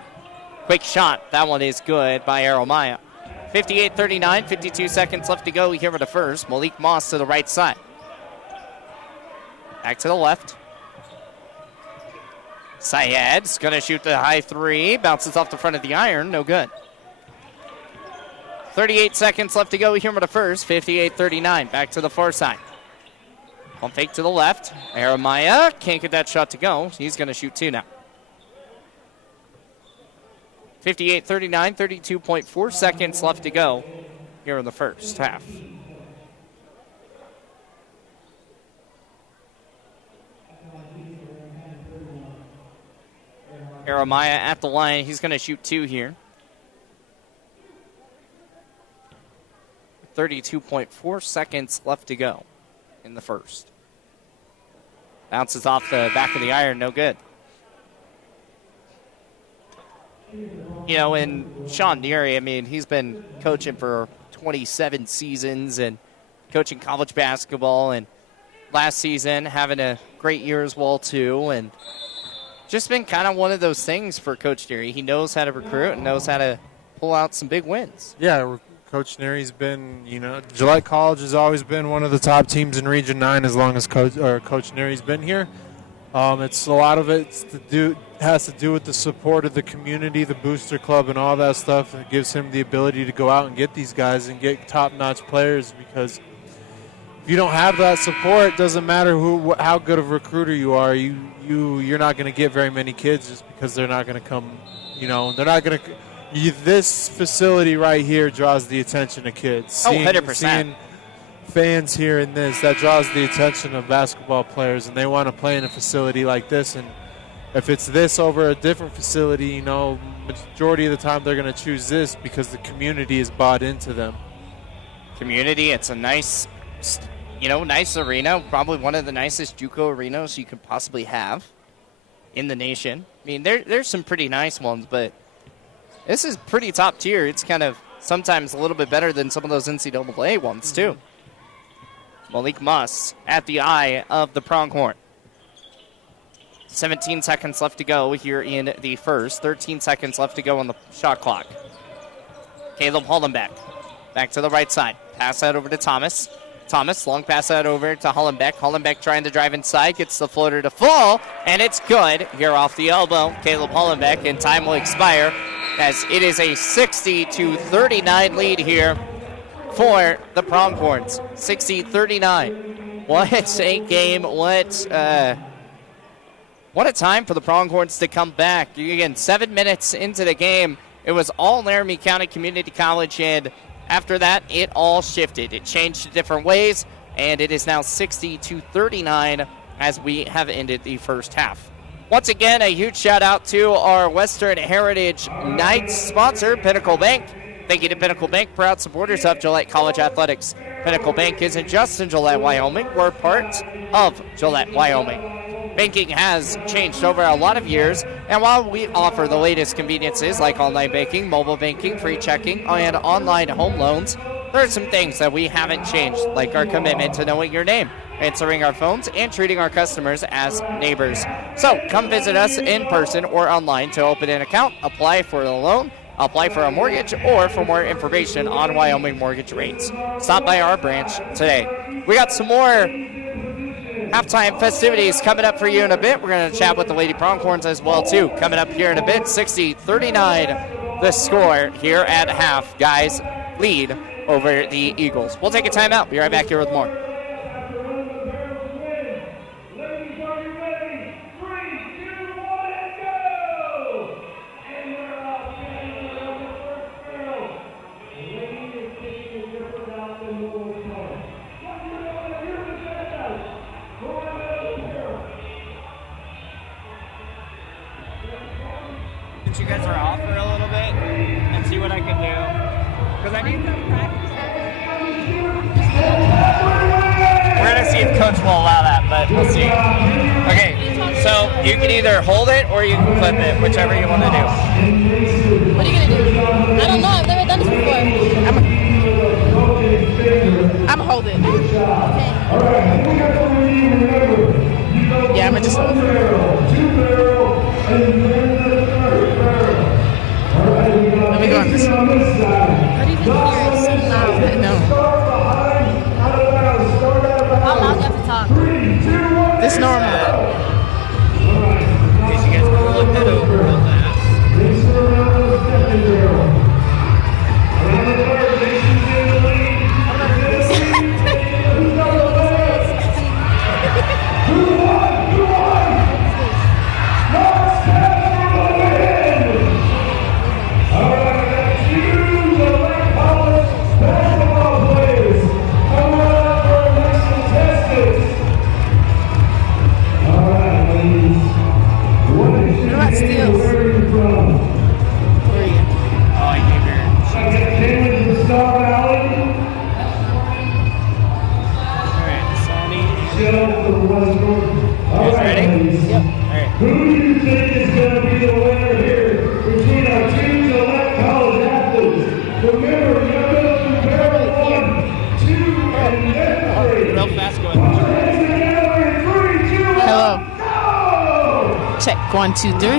Quick shot. That one is good by Aromaya. 58-39, 52 seconds left to go here in the first. Malik Moss to the right side. Back to the left. Syed's going to shoot the high three. Bounces off the front of the iron. No good. 38 seconds left to go here in the first. 58-39. Back to the far side. Pump fake to the left. Aromaya can't get that shot to go. He's going to shoot two now. 58-39, 32.4 seconds left to go here in the first half. Aromaya at the line. He's going to shoot two here. 32.4 seconds left to go in the first. Bounces off the back of the iron, no good. And Sean Neary, he's been coaching for 27 seasons and coaching college basketball, and last season having a great year as well, too. And just been kind of one of those things for Coach Neary. He knows how to recruit and knows how to pull out some big wins. Yeah, Coach Neary's been, Gillette College has always been one of the top teams in Region 9 as long as Coach Neary's been here. It's a lot of it has to do with the support of the community, the booster club, and all that stuff. And it gives him the ability to go out and get these guys and get top-notch players, because if you don't have that support, it doesn't matter how good of a recruiter you are. You're not going to get very many kids just because they're not going to come. They're not going to. This facility right here draws the attention of kids. 100%. Seeing fans here in this, that draws the attention of basketball players, and they want to play in a facility like this. And if it's this over a different facility, majority of the time they're going to choose this because the community is bought into them. Community, it's a nice arena, probably one of the nicest JUCO arenas you could possibly have in the nation. There's some pretty nice ones, but this is pretty top tier. It's kind of sometimes a little bit better than some of those NCAA ones, too. Malik Moss at the eye of the Pronghorn. 17 seconds left to go here in the first. 13 seconds left to go on the shot clock. Caleb Hollenbeck back to the right side. Pass that over to Thomas. Thomas, long pass that over to Hollenbeck. Hollenbeck trying to drive inside, gets the floater to fall, and it's good. Here off the elbow, Caleb Hollenbeck, and time will expire as it is a 60-39 lead here for the Pronghorns. 60-39. What a game. What a time for the Pronghorns to come back. Again, 7 minutes into the game, it was all Laramie County Community College, and after that, it all shifted. It changed to different ways, and it is now 60-39 as we have ended the first half. Once again, a huge shout out to our Western Heritage Nights sponsor, Pinnacle Bank. Thank you to Pinnacle Bank, proud supporters of Gillette College Athletics. Pinnacle Bank isn't just in Gillette, Wyoming. We're part of Gillette, Wyoming. Banking has changed over a lot of years, and while we offer the latest conveniences like online banking, mobile banking, free checking, and online home loans, there are some things that we haven't changed, like our commitment to knowing your name, answering our phones, and treating our customers as neighbors. So come visit us in person or online to open an account, apply for a loan, apply for a mortgage, or for more information on Wyoming mortgage rates. Stop by our branch today. We got some more halftime festivities coming up for you in a bit. We're going to chat with the Lady Pronghorns as well, too, coming up here in a bit. 60-39 the score here at half. Guys lead over the Eagles. We'll take a timeout. Be right back here with more. You guys are off for a little bit and see what I can do. Because I need some practice. We're going to see if Coach will allow that, but we'll see. Okay, so you can either hold it or you can clip it, whichever you want to do. What are you going to do? I don't know. I've never done this before. I'm hold it. Okay. Yeah, I'm going to just hold it. Let me go on this one. How do you even hear it so loud? I know. How loud do you have to talk? This normal. Okay, so you guys can look that over real fast. Check 1, 2, 3.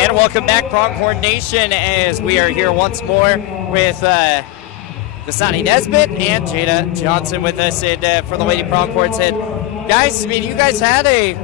And welcome back, Pronghorn Nation, as we are here once more with Dasani Nesbitt and Jada Johnson with us for the Lady Pronghorns. And guys, I mean, you guys had a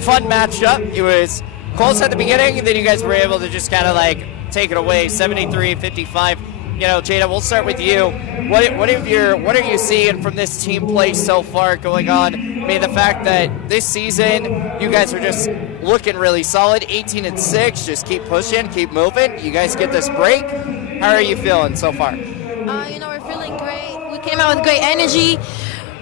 fun matchup. It was close at the beginning, and then you guys were able to just kind of like take it away, 73-55. You know, Jada, we'll start with you. What are you seeing from this team play so far going on? I mean, the fact that this season you guys are just looking really solid, 18-6. Just keep pushing, keep moving. You guys get this break. How are you feeling so far? We're feeling great. We came out with great energy.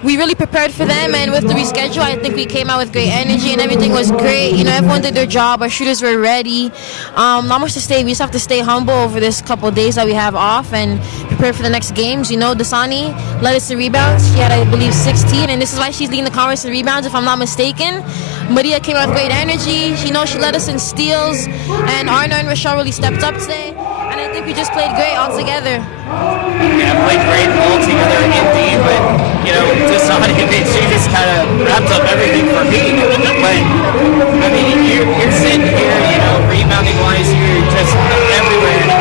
We really prepared for them, and with the reschedule, I think we came out with great energy, and everything was great. You know, everyone did their job. Our shooters were ready. Not much to say. We just have to stay humble over this couple of days that we have off and prepare for the next games. You know, Dasani led us in rebounds. She had, I believe, 16, and this is why she's leading the conference in rebounds, if I'm not mistaken. Maria came out with great energy. She led us in steals, and Arna and Rachel really stepped up today, and I think we just played great all together. Yeah, played great all together indeed, but, you know, Dasani, she just kind of wrapped up everything for me. But, I mean, you're sitting here, you know, rebounding-wise, you're just everywhere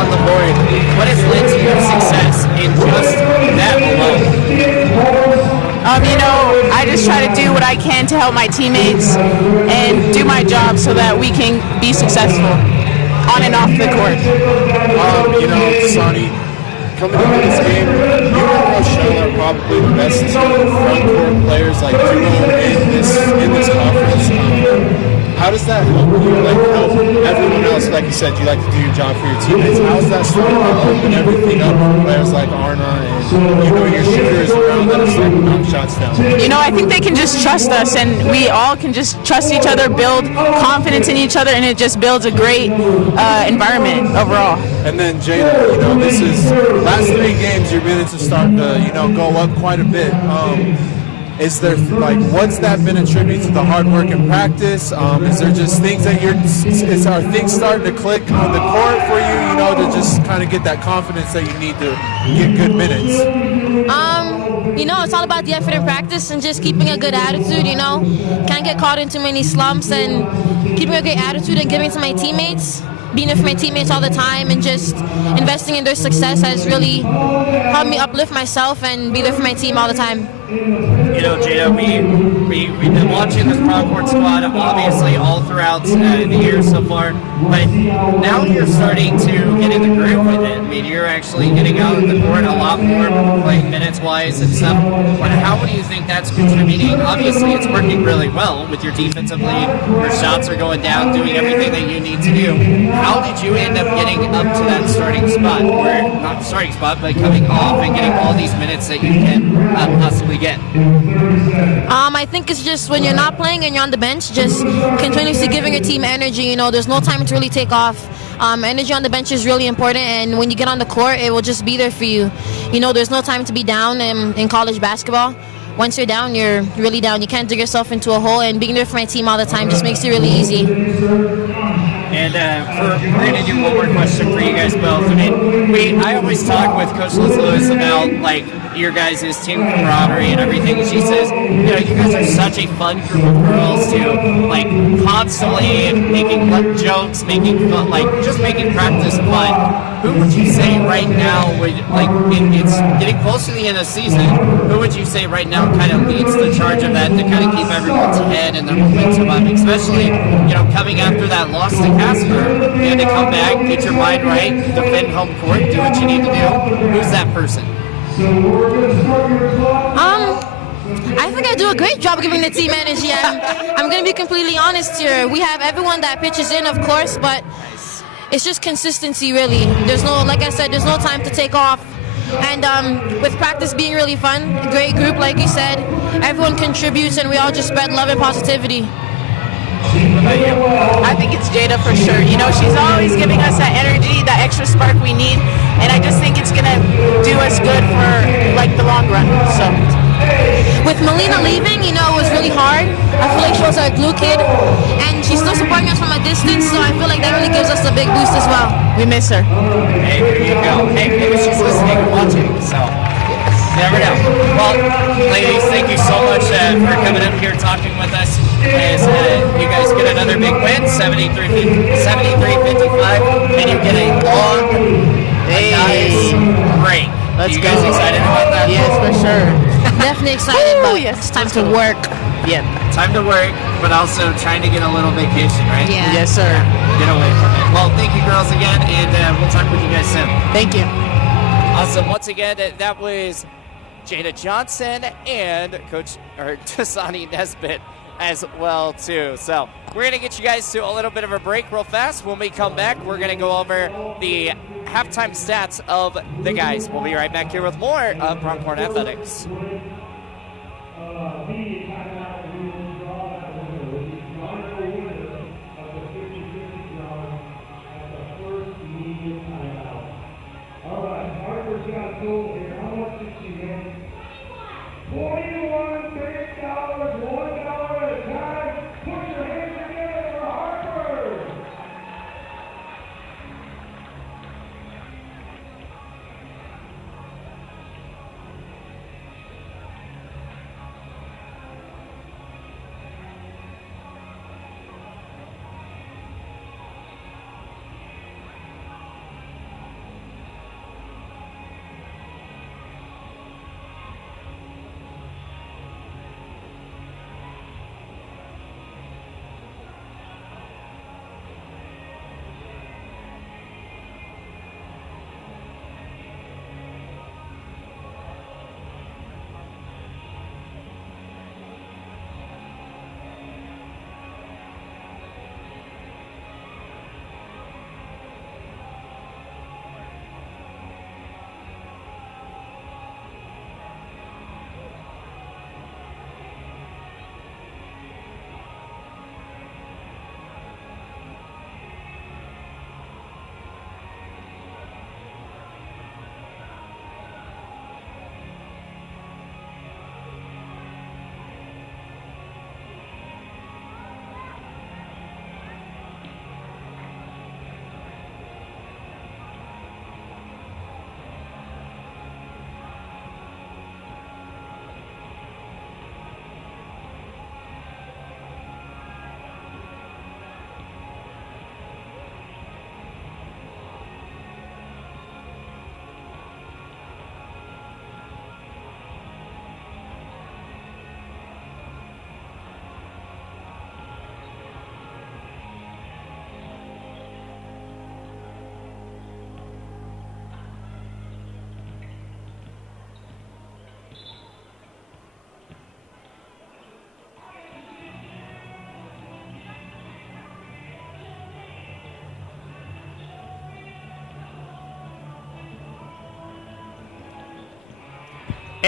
on the board. What has led to your success in just that alone? I just try to do what I can to help my teammates and do my job so that we can be successful on and off the court. Sonny, coming into this game, you and Rochelle are probably the best front court players, like duo in this conference. How how does that help you, like, help everyone else? Like you said, you like to do your job for your teammates. How does that start to open everything up for players like Arna and, you know, your shooters around that are starting to knock shots down? You know, I think they can just trust us, and we all can just trust each other, build confidence in each other, and it just builds a great environment overall. And then Jada, you know, this is last 3 games your minutes are starting to, you know, go up quite a bit. Is there, like, what's that been attributed to the hard work and practice? Is there just things that are things starting to click on the court for you, you know, to just kind of get that confidence that you need to get good minutes? You know, it's all about the effort and practice and just keeping a good attitude, you know. Can't get caught in too many slumps, and keeping a great attitude and giving to my teammates, being there for my teammates all the time, and just investing in their success has really helped me uplift myself and be there for my team all the time. You know, Jada, we've been watching this Pronghorns squad obviously all throughout the year so far, but now you're starting to get in the groove with it. I mean, you're actually getting out of the court a lot more, playing minutes-wise and stuff. But how do you think that's contributing? Obviously, it's working really well with your defensive lead. Your shots are going down, doing everything that you need to do. How did you end up getting up to that starting spot? Or not starting spot, but coming off and getting all these minutes that you can possibly get? I think it's just when you're not playing and you're on the bench, just continuously giving your team energy. You know, there's no time to really take off. Energy on the bench is really important, and when you get on the court, it will just be there for you. You know, there's no time to be down in college basketball. Once you're down, you're really down. You can't dig yourself into a hole, and being there for my team all the time just makes it really easy. And we're going to do one more question for you guys both. I mean, I always talk with Coach Liz Lewis about, like, your guys' team camaraderie and everything. And she says, you know, you guys are such a fun group of girls to, like, constantly making jokes, making fun, like, just making practice fun. Who would you say right now, it's getting close to the end of the season, who would you say right now kind of leads the charge of that to kind of keep everyone's head and their momentum up, especially, you know, coming after that loss to Casper, you had to come back, get your mind right, defend home court, do what you need to do. Who's that person? I think I do a great job giving the team energy. I'm going to be completely honest here. We have everyone that pitches in, of course, but it's just consistency, really. There's no, like I said, there's no time to take off. And with practice being really fun, a great group, like you said, everyone contributes, and we all just spread love and positivity. I think it's Jada for sure. You know, she's always giving us that energy, that extra spark we need, and I just think it's going to do us good for, like, the long run. So, with Melina leaving, you know, it was really hard. I feel like she was our glue kid, and she's still supporting us from a distance, so I feel like that really gives us a big boost as well. We miss her. Hey, there you go. Hey, maybe she's listening and watching, so never know. Well, ladies, thank you so much for coming up here talking with us. As you guys get another big win, 73-55, and you get a long, nice break. Let's you guys excited about that? Yes, for sure. Definitely excited, but yes. it's time to work. Yeah. Time to work, but also trying to get a little vacation, right? Yeah. Yes, sir. Get away from it. Well, thank you, girls, again, and we'll talk with you guys soon. Thank you. Awesome. Once again, that was Jada Johnson and Coach Tasani Nesbitt as well, too. So we're going to get you guys to a little bit of a break real fast. When we come back, we're going to go over the halftime stats of the guys. We'll be right back here with more of Pronghorn Athletics.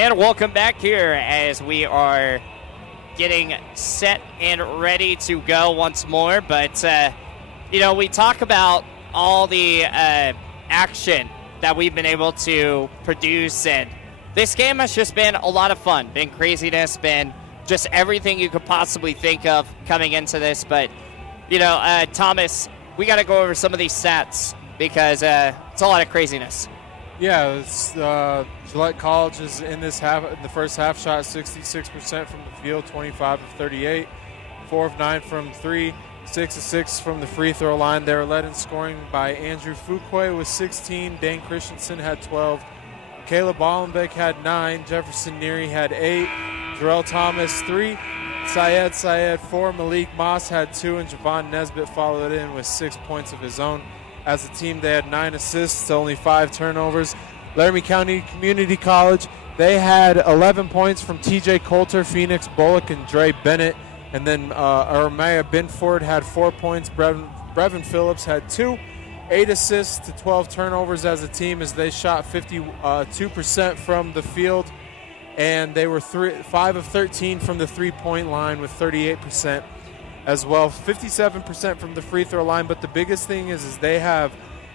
And welcome back here as we are getting set and ready to go once more. But, we talk about all the action that we've been able to produce. And this game has just been a lot of fun, been craziness, been just everything you could possibly think of coming into this. But, Thomas, we got to go over some of these stats because it's a lot of craziness. Yeah, it's, Gillette College is in the first half shot 66% from the field, 25 of 38, 4 of 9 from 3, 6 of 6 from the free throw line. They were led in scoring by Andrew Fuquay with 16, Dane Christensen had 12, Caleb Ballenbeck had 9, Jefferson Neary had 8, Jarrell Thomas 3, Syed 4, Malik Moss had 2, and Javon Nesbitt followed in with 6 points of his own. As a team, they had 9 assists, only 5 turnovers. Laramie County Community College, they had 11 points from TJ Coulter, Phoenix Bullock, and Dre Bennett. And then Armaya Binford had 4 points. Brevin Phillips had 2, 8 assists to 12 turnovers as a team as they shot 52% from the field. And they were 5 of 13 from the three-point line with 38%. As well, 57% from the free throw line. But the biggest thing is they have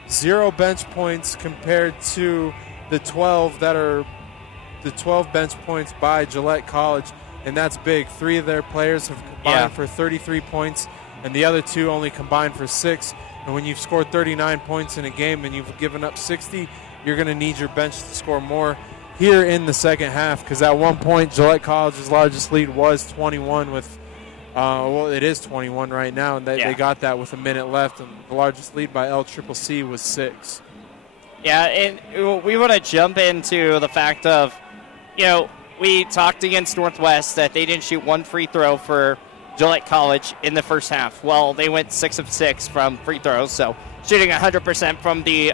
0 bench points compared to the 12 bench points by Gillette College, and that's big. 3 of their players have combined for 33 points, and the other 2 only combined for 6. And when you've scored 39 points in a game and you've given up 60, you're going to need your bench to score more here in the second half, because at one point Gillette College's largest lead was 21 with it is 21 right now, and they got that with a minute left, and the largest lead by LCCC was 6. Yeah, and we want to jump into the fact of, we talked against Northwest that they didn't shoot 1 free throw for Gillette College in the first half. Well, they went 6 of 6 from free throws, so shooting 100% from the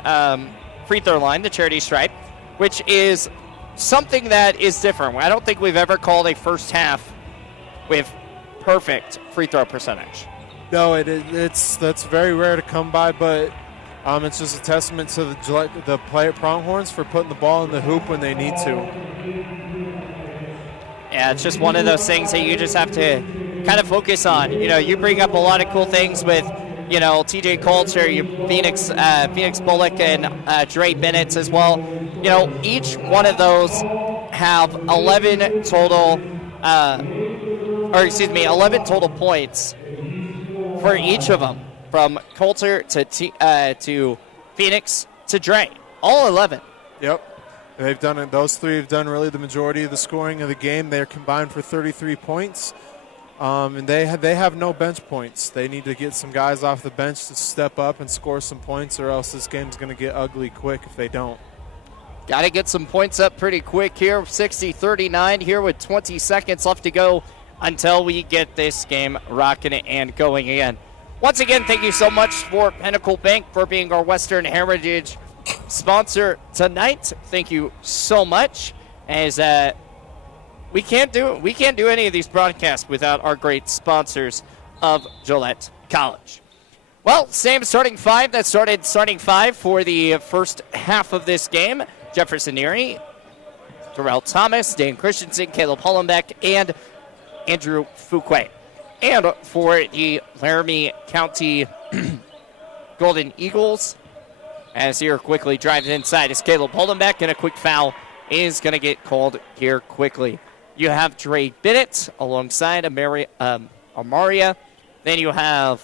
free throw line, the charity stripe, which is something that is different. I don't think we've ever called a first half with perfect free throw percentage. No, that's very rare to come by, but it's just a testament to the Pronghorns for putting the ball in the hoop when they need to. Yeah, it's just one of those things that you just have to kind of focus on. You bring up a lot of cool things with, TJ Coulter, Phoenix Bullock, and Dre Bennett as well. Each one of those have 11 total 11 total points for each of them, from Coulter to Phoenix to Dre. All 11. Yep. They've done it. Those 3 have done really the majority of the scoring of the game. They're combined for 33 points, and they have no bench points. They need to get some guys off the bench to step up and score some points, or else this game's going to get ugly quick if they don't. Got to get some points up pretty quick here. 60-39 here with 20 seconds left to go until we get this game rocking and going again. Once again, thank you so much for Pinnacle Bank for being our Western Heritage sponsor tonight. Thank you so much. As we can't do any of these broadcasts without our great sponsors of Gillette College. Well, same starting 5 that started starting 5 for the first half of this game. Jefferson Neary, Jarrell Thomas, Dane Christensen, Caleb Hollenbeck, and Andrew Fuquay. And for the Laramie County Golden Eagles, as here quickly drives inside is Caleb Holdenbeck, and a quick foul is going to get called here quickly. You have Dre Bennett alongside Amaria. Then you have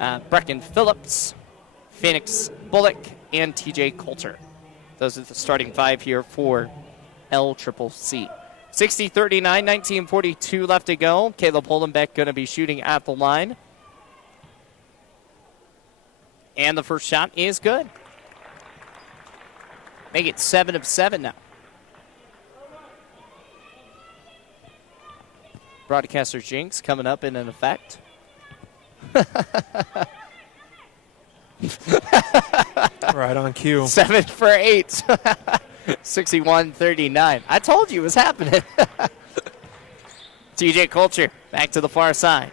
Brecken Phillips, Phoenix Bullock, and TJ Coulter. Those are the starting 5 here for LCCC. 60-39, 19:42 left to go. Caleb Holdenbeck going to be shooting at the line. And the first shot is good. Make it 7 of 7 now. Broadcaster jinx coming up in effect. Right on cue. 7 for 8. 61-39. I told you it was happening. TJ Coulter back to the far side.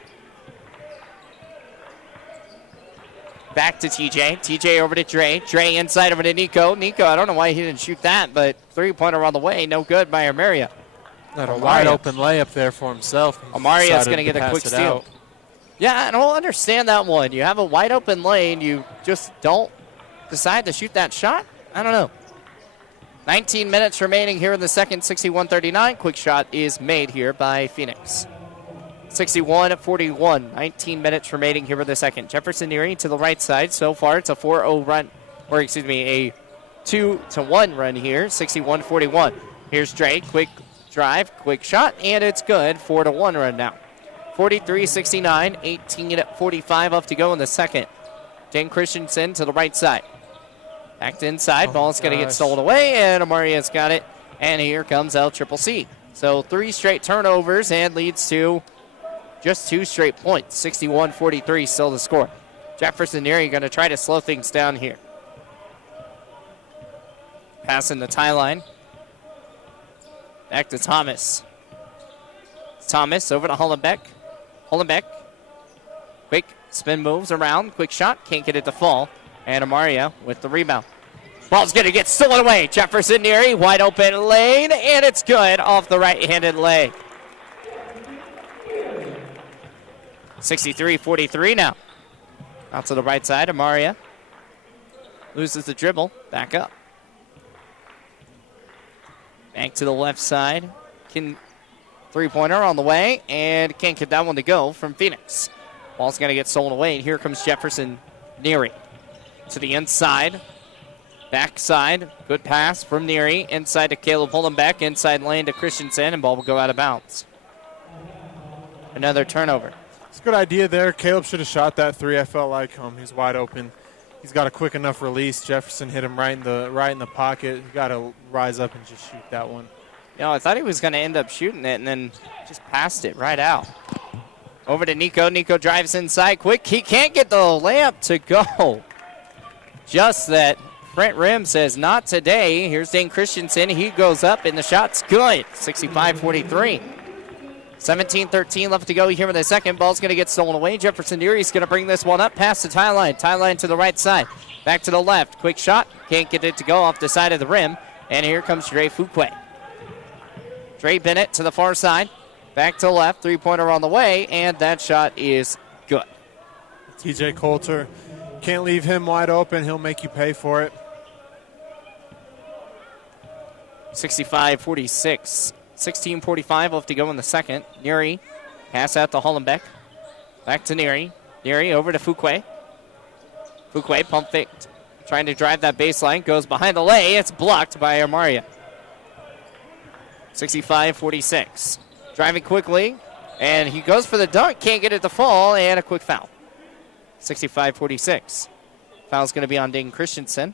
back to TJ. TJ over to Dre. Dre inside over to Nico. Nico, I don't know why he didn't shoot that, but three-pointer on the way. No good by Amaria. Got a wide open layup there for himself. Amaria's going to get a quick steal. Yeah, I don't understand that one. You have a wide open lane. You just don't decide to shoot that shot? I don't know. 19 minutes remaining here in the second, 61-39. Quick shot is made here by Phoenix. 61-41. 19 minutes remaining here in the second. Jefferson Neary to the right side. So far, it's a 4-0 run, or excuse me, a 2-1 run here. 61-41. Here's Dre. Quick drive, quick shot, and it's good. 4-1 run now. 43-69. 18-45 left to go in the second. Dane Christensen to the right side. Back to inside. Ball's going to get stolen away, and Amaria's got it. And here comes LCCC. So 3 straight turnovers and leads to just 2 straight points. 61-43 still the score. Jefferson Neary going to try to slow things down here. Passing the tie line. Back to Thomas. Thomas over to Hollenbeck. Hollenbeck. Quick spin moves around. Quick shot. Can't get it to fall. And Amaria with the rebound. Ball's going to get stolen away. Jefferson Neary, wide open lane, and it's good off the right-handed leg. 63-43 now. Out to the right side, Amaria loses the dribble, back up. Back to the left side. Three-pointer on the way, and can't get that one to go from Phoenix. Ball's going to get stolen away, and here comes Jefferson Neary. To the inside, backside, good pass from Neary, inside to Caleb Hollenbeck, inside lane to Christensen, and ball will go out of bounds. Another turnover. It's a good idea there. Caleb should have shot that 3. I felt like he's wide open. He's got a quick enough release. Jefferson hit him right in the pocket. You got to rise up and just shoot that one. You know, I thought he was going to end up shooting it and then just passed it right out. Over to Nico. Nico drives inside quick. He can't get the layup to go. Just that Brent Rim says, not today. Here's Dane Christensen. He goes up, and the shot's good. 65-43. 17-13 left to go here in the second. Ball's going to get stolen away. Jefferson Neary's going to bring this one up past the tie line. Tie line to the right side. Back to the left. Quick shot. Can't get it to go off the side of the rim. And here comes Dre Fuquay. Dre Bennett to the far side. Back to the left. Three-pointer on the way, and that shot is good. TJ Coulter. Can't leave him wide open. He'll make you pay for it. 65-46. 16:45 left to go in the second. Neary, pass out to Hollenbeck. Back to Neary. Neary over to Fuquay. Fuquay pump fake, trying to drive that baseline. Goes behind the lay. It's blocked by Amaria. 65-46. Driving quickly, and he goes for the dunk. Can't get it to fall, and a quick foul. 65-46. Foul's going to be on Dane Christensen.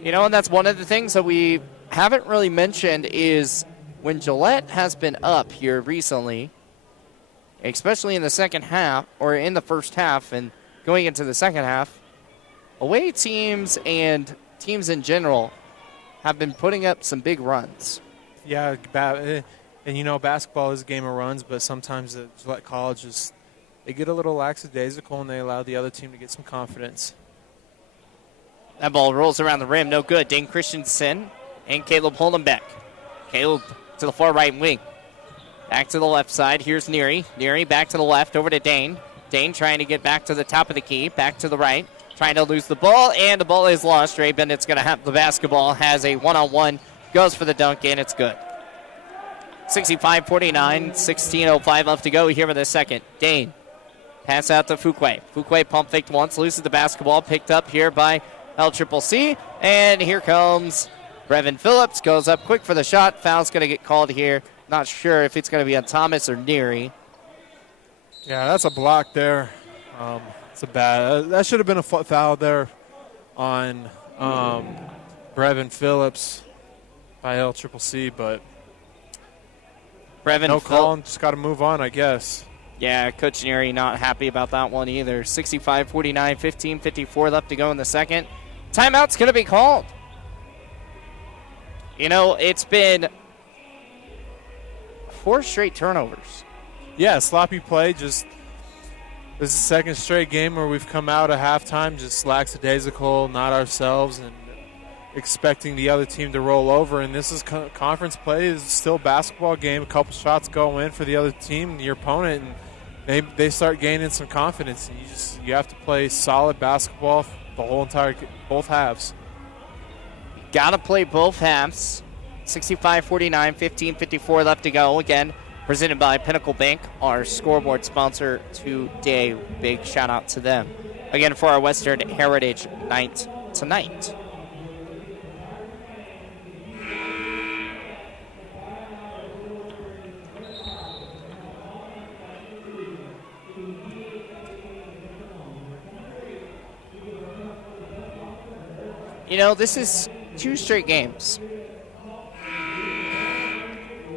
You know, and that's one of the things that we haven't really mentioned is when Gillette has been up here recently, especially in the second half, or in the first half and going into the second half, away teams and teams in general have been putting up some big runs. Yeah, and you know, basketball is a game of runs, but sometimes at Gillette College they get a little lackadaisical and they allow the other team to get some confidence. That ball rolls around the rim, no good. Dane Christensen and Caleb Hollenbeck. Caleb to the far right wing. Back to the left side. Here's Neary. Neary back to the left, over to Dane. Dane trying to get back to the top of the key. Back to the right. Trying to lose the ball, and the ball is lost. Ray Bennett's going to have the basketball. Has a one-on-one. Goes for the dunk, and it's good. 65-49. 16:05 left to go here in the second. Dane. Pass out to Fuquay. Fuquay pump faked once. Loses the basketball. Picked up here by LCCC. And here comes Brevin Phillips. Goes up quick for the shot. Foul's going to get called here. Not sure if it's going to be on Thomas or Neary. Yeah, that's a block there. It's a bad. That should have been a foul there on Brevin Phillips by LCCC, but Brevin no call. Just got to move on, I guess. Yeah, Coach Neary not happy about that one either. 65-49, 15:54 left to go in the second. Timeout's going to be called. You know, it's been 4 straight turnovers. Yeah, sloppy play. Just This is the second straight game where we've come out at halftime just lackadaisical, not ourselves, and expecting the other team to roll over. And this is conference play. Is still a basketball game. A couple shots go in for the other team, your opponent, and they start gaining some confidence. And you have to play solid basketball both halves. Got to play both halves. 65-49, 15:54 left to go. Again, presented by Pinnacle Bank, our scoreboard sponsor today. Big shout out to them. Again, for our Western Heritage Night tonight. You know, this is 2 straight games.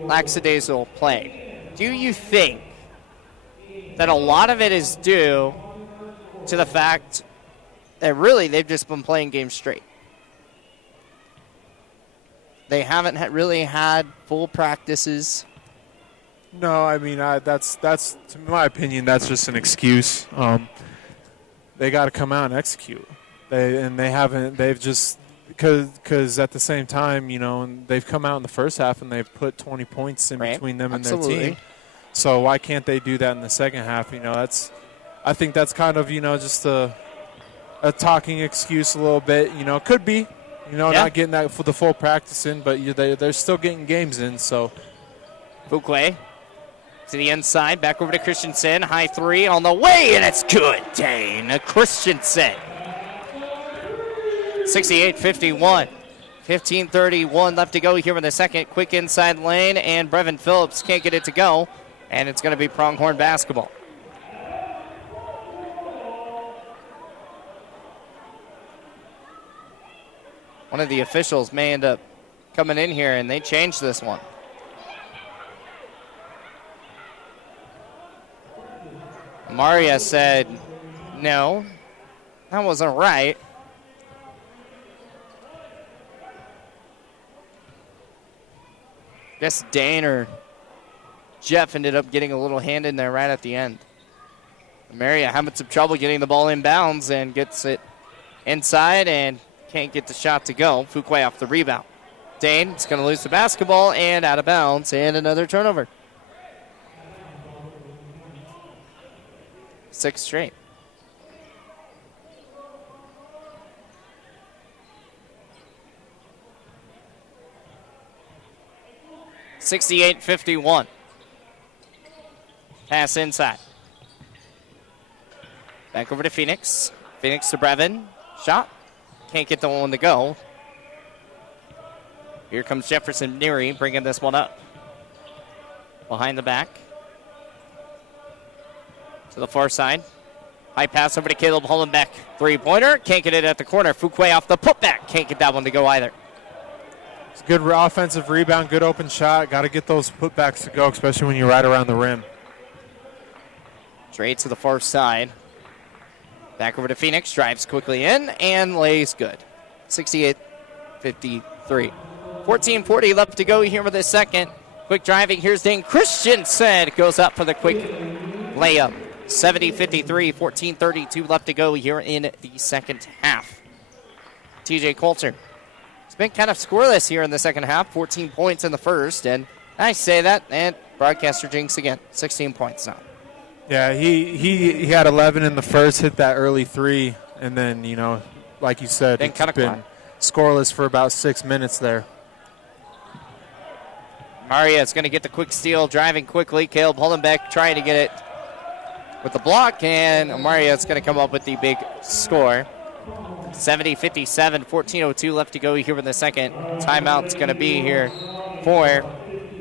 Lackadaisical play. Do you think that a lot of it is due to the fact that really they've just been playing games straight? They haven't really had full practices. No, I mean that's to my opinion that's just an excuse. They got to come out and execute. They haven't. They've just because at the same time, you know, they've come out in the first half and they've put 20 points in between them and their team. So why can't they do that in the second half? You know, I think that's kind of, you know, just a talking excuse a little bit. You know, could be, you know, not getting that for the full practice in, but they're still getting games in. So Fuqua to the inside, back over to Christensen. High three on the way, and it's good. Dane Christensen. 68-51. 15:31 left to go here in the second. Quick inside lane, and Brevin Phillips can't get it to go, and it's going to be Pronghorn basketball. One of the officials may end up coming in here, and they changed this one. Maria said, no, that wasn't right. I guess Dane or Jeff ended up getting a little hand in there right at the end. Maria having some trouble getting the ball inbounds and gets it inside and can't get the shot to go. Fuqua off the rebound. Dane is going to lose the basketball and out of bounds, and another turnover. 6 straight. (68-51). Pass inside. Back over to Phoenix. Phoenix to Brevin. Shot. Can't get the one to go. Here comes Jefferson Neary bringing this one up. Behind the back. To the far side. High pass over to Caleb Hollenbeck. Three-pointer. Can't get it at the corner. Fuqua off the putback. Can't get that one to go either. It's a good offensive rebound, good open shot. Got to get those putbacks to go, especially when you're right around the rim. Straight to the far side. Back over to Phoenix. Drives quickly in and lays good. 68-53. 14:40 left to go here with the second. Quick driving. Here's Dane Christensen. Goes up for the quick layup. 70-53. 14:32 left to go here in the second half. TJ Coulter. It's been kind of scoreless here in the second half. 14 points in the first. And I say that, and broadcaster jinx again. 16 points now. Yeah, he had 11 in the first, hit that early three, and then, you know, like you said, it's been scoreless for about 6 minutes there. Maria is going to get the quick steal, driving quickly. Caleb Hollenbeck trying to get it with the block, and Maria is going to come up with the big score. 70-57, 14:02 left to go here in the second. Timeout's going to be here for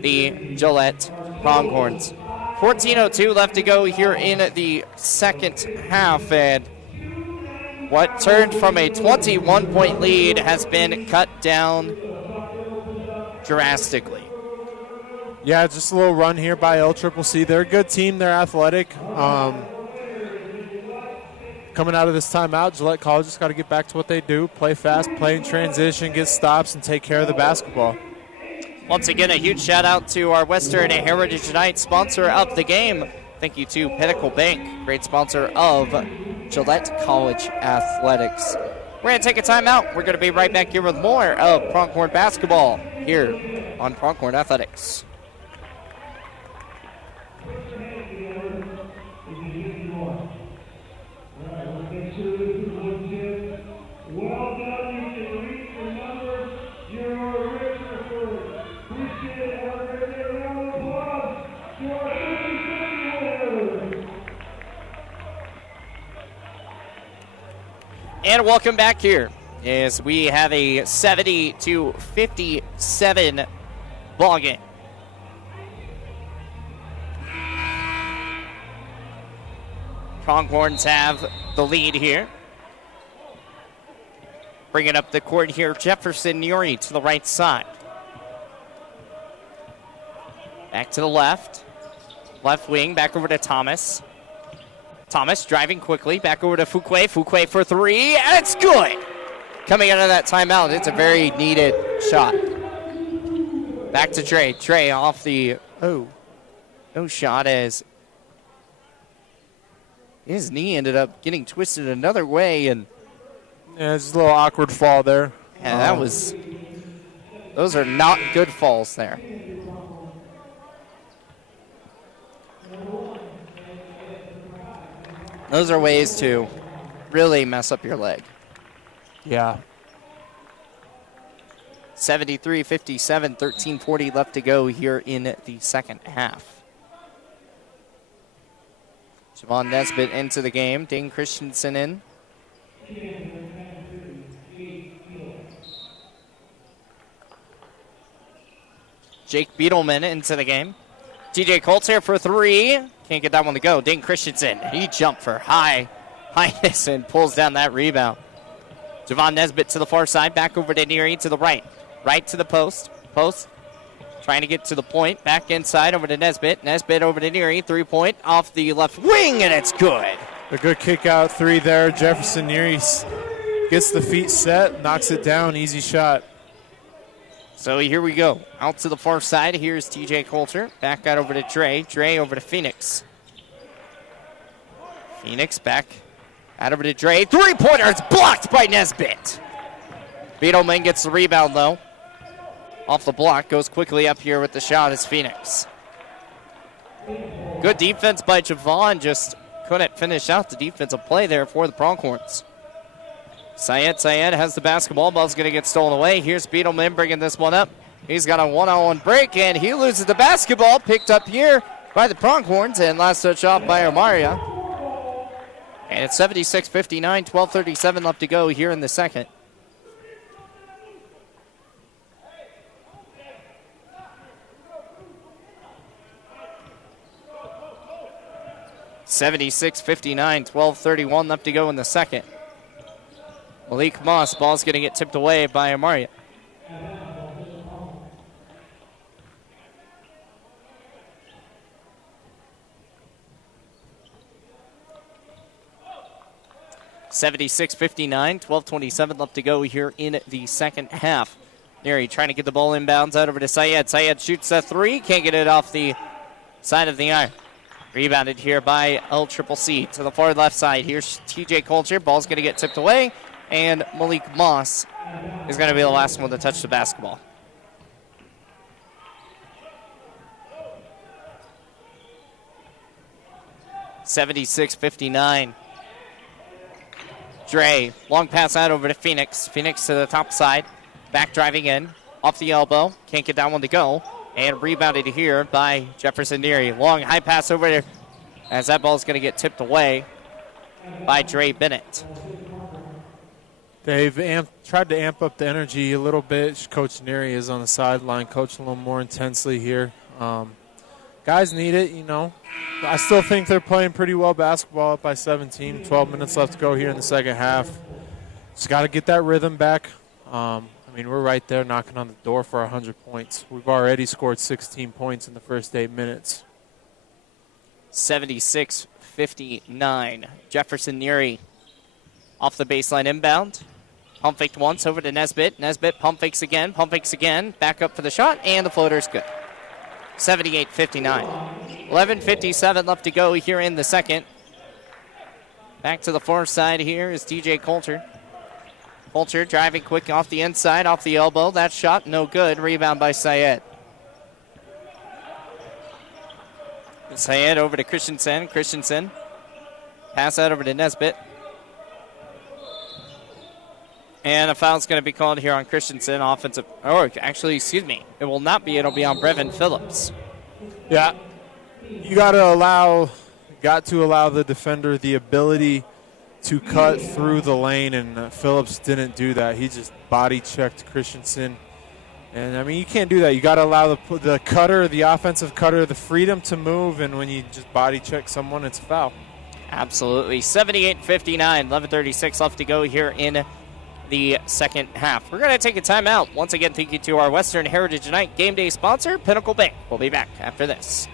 the Gillette Pronghorns. 14:02 left to go here in the second half, and what turned from a 21-point lead has been cut down drastically. Yeah, just a little run here by LCCC. They're a good team. They're athletic. Coming out of this timeout, Gillette College just got to get back to what they do, play fast, play in transition, get stops, and take care of the basketball. Once again, a huge shout-out to our Western Heritage Night sponsor of the game, Thank you to Pinnacle Bank, great sponsor of Gillette College Athletics. We're going to take a timeout. We're going to be right back here with more of Pronghorn basketball here on Pronghorn Athletics. And welcome back here as we have a 70-57 ball game. Pronghorns have the lead here. Bringing up the court here, Jefferson Nuri to the right side. Back to the left. Left wing, back over to Thomas. Thomas driving quickly, back over to Fuquay. Fuquay for three, and it's good. Coming out of that timeout, it's a very needed shot. Back to Trey. Trey off the, no shot as his knee ended up getting twisted another way. And yeah, it's a little awkward fall there. Yeah, those are not good falls there. Those are ways to really mess up your leg. Yeah. 73-57, 13:40 left to go here in the second half. Javon Nesbitt into the game. Dane Christensen in. Jake Beetleman into the game. TJ Colts here for three. Can't get that one to go. Dane Christensen, he jumped for highness and pulls down that rebound. Javon Nesbitt to the far side. Back over to Neary to the right. Right to the post. Post. Trying to get to the point. Back inside over to Nesbitt. Nesbitt over to Neary. 3-point off the left wing, and it's good. A good kick out three there. Jefferson Neary gets the feet set, knocks it down. Easy shot. So here we go. Out to the far side. Here's TJ Coulter. Back out over to Dre. Dre over to Phoenix. Phoenix back out over to Dre. 3-pointer. It's blocked by Nesbitt. Beetleman gets the rebound, though. Off the block. Goes quickly up here with the shot as Phoenix. Good defense by Javon. Just couldn't finish out the defensive play there for the Pronghorns. Syed has the basketball. Ball's going to get stolen away. Here's Beetleman bringing this one up. He's got a one-on-one break, and he loses the basketball. Picked up here by the Pronghorns, and last touch off by Omaria. And it's 76-59, 12:37 left to go here in the second. (76-59, 12:31 left to go in the second. Malik Moss, ball's going to get tipped away by Amaria. (76-59, 12:27 left to go here in the second half. Neary trying to get the ball inbounds out over to Syed. Syed shoots a three, can't get it off the side of the iron. Rebounded here by LCCC to the far left side. Here's TJ Coulter, ball's going to get tipped away. And Malik Moss is going to be the last one to touch the basketball. (76-59). Dre, long pass out over to Phoenix. Phoenix to the top side. Back driving in. Off the elbow. Can't get that one to go. And rebounded here by Jefferson Neary. Long high pass over there as that ball is going to get tipped away by Dre Bennett. They've tried to amp up the energy a little bit. Coach Neary is on the sideline, coaching a little more intensely here. Guys need it, you know. I still think they're playing pretty well basketball up by 17. 12 minutes left to go here in the second half. Just got to get that rhythm back. We're right there knocking on the door for 100 points. We've already scored 16 points in the first 8 minutes. 76-59. Jefferson Neary off the baseline inbound. Pump faked once over to Nesbitt. Nesbitt pump fakes again. Back up for the shot, and the floater's good. 78-59. 11:57 left to go here in the second. Back to the far side here is TJ Coulter. Coulter driving quick off the inside, off the elbow. That shot, no good. Rebound by Syed. Syed over to Christensen. Christensen. Pass that over to Nesbitt. And a foul's going to be called here on Christensen. Offensive. Or actually, excuse me. It will not be. It'll be on Brevin Phillips. Yeah. You got to allow the defender the ability to cut through the lane, and Phillips didn't do that. He just body checked Christensen. And, I mean, you can't do that. You got to allow the cutter, the offensive cutter, the freedom to move, and when you just body check someone, it's a foul. Absolutely. 78-59, 11:36 left to go here in the second half. We're going to take a timeout. Once again, thank you to our Western Heritage Night game day sponsor, Pinnacle Bank. We'll be back after this.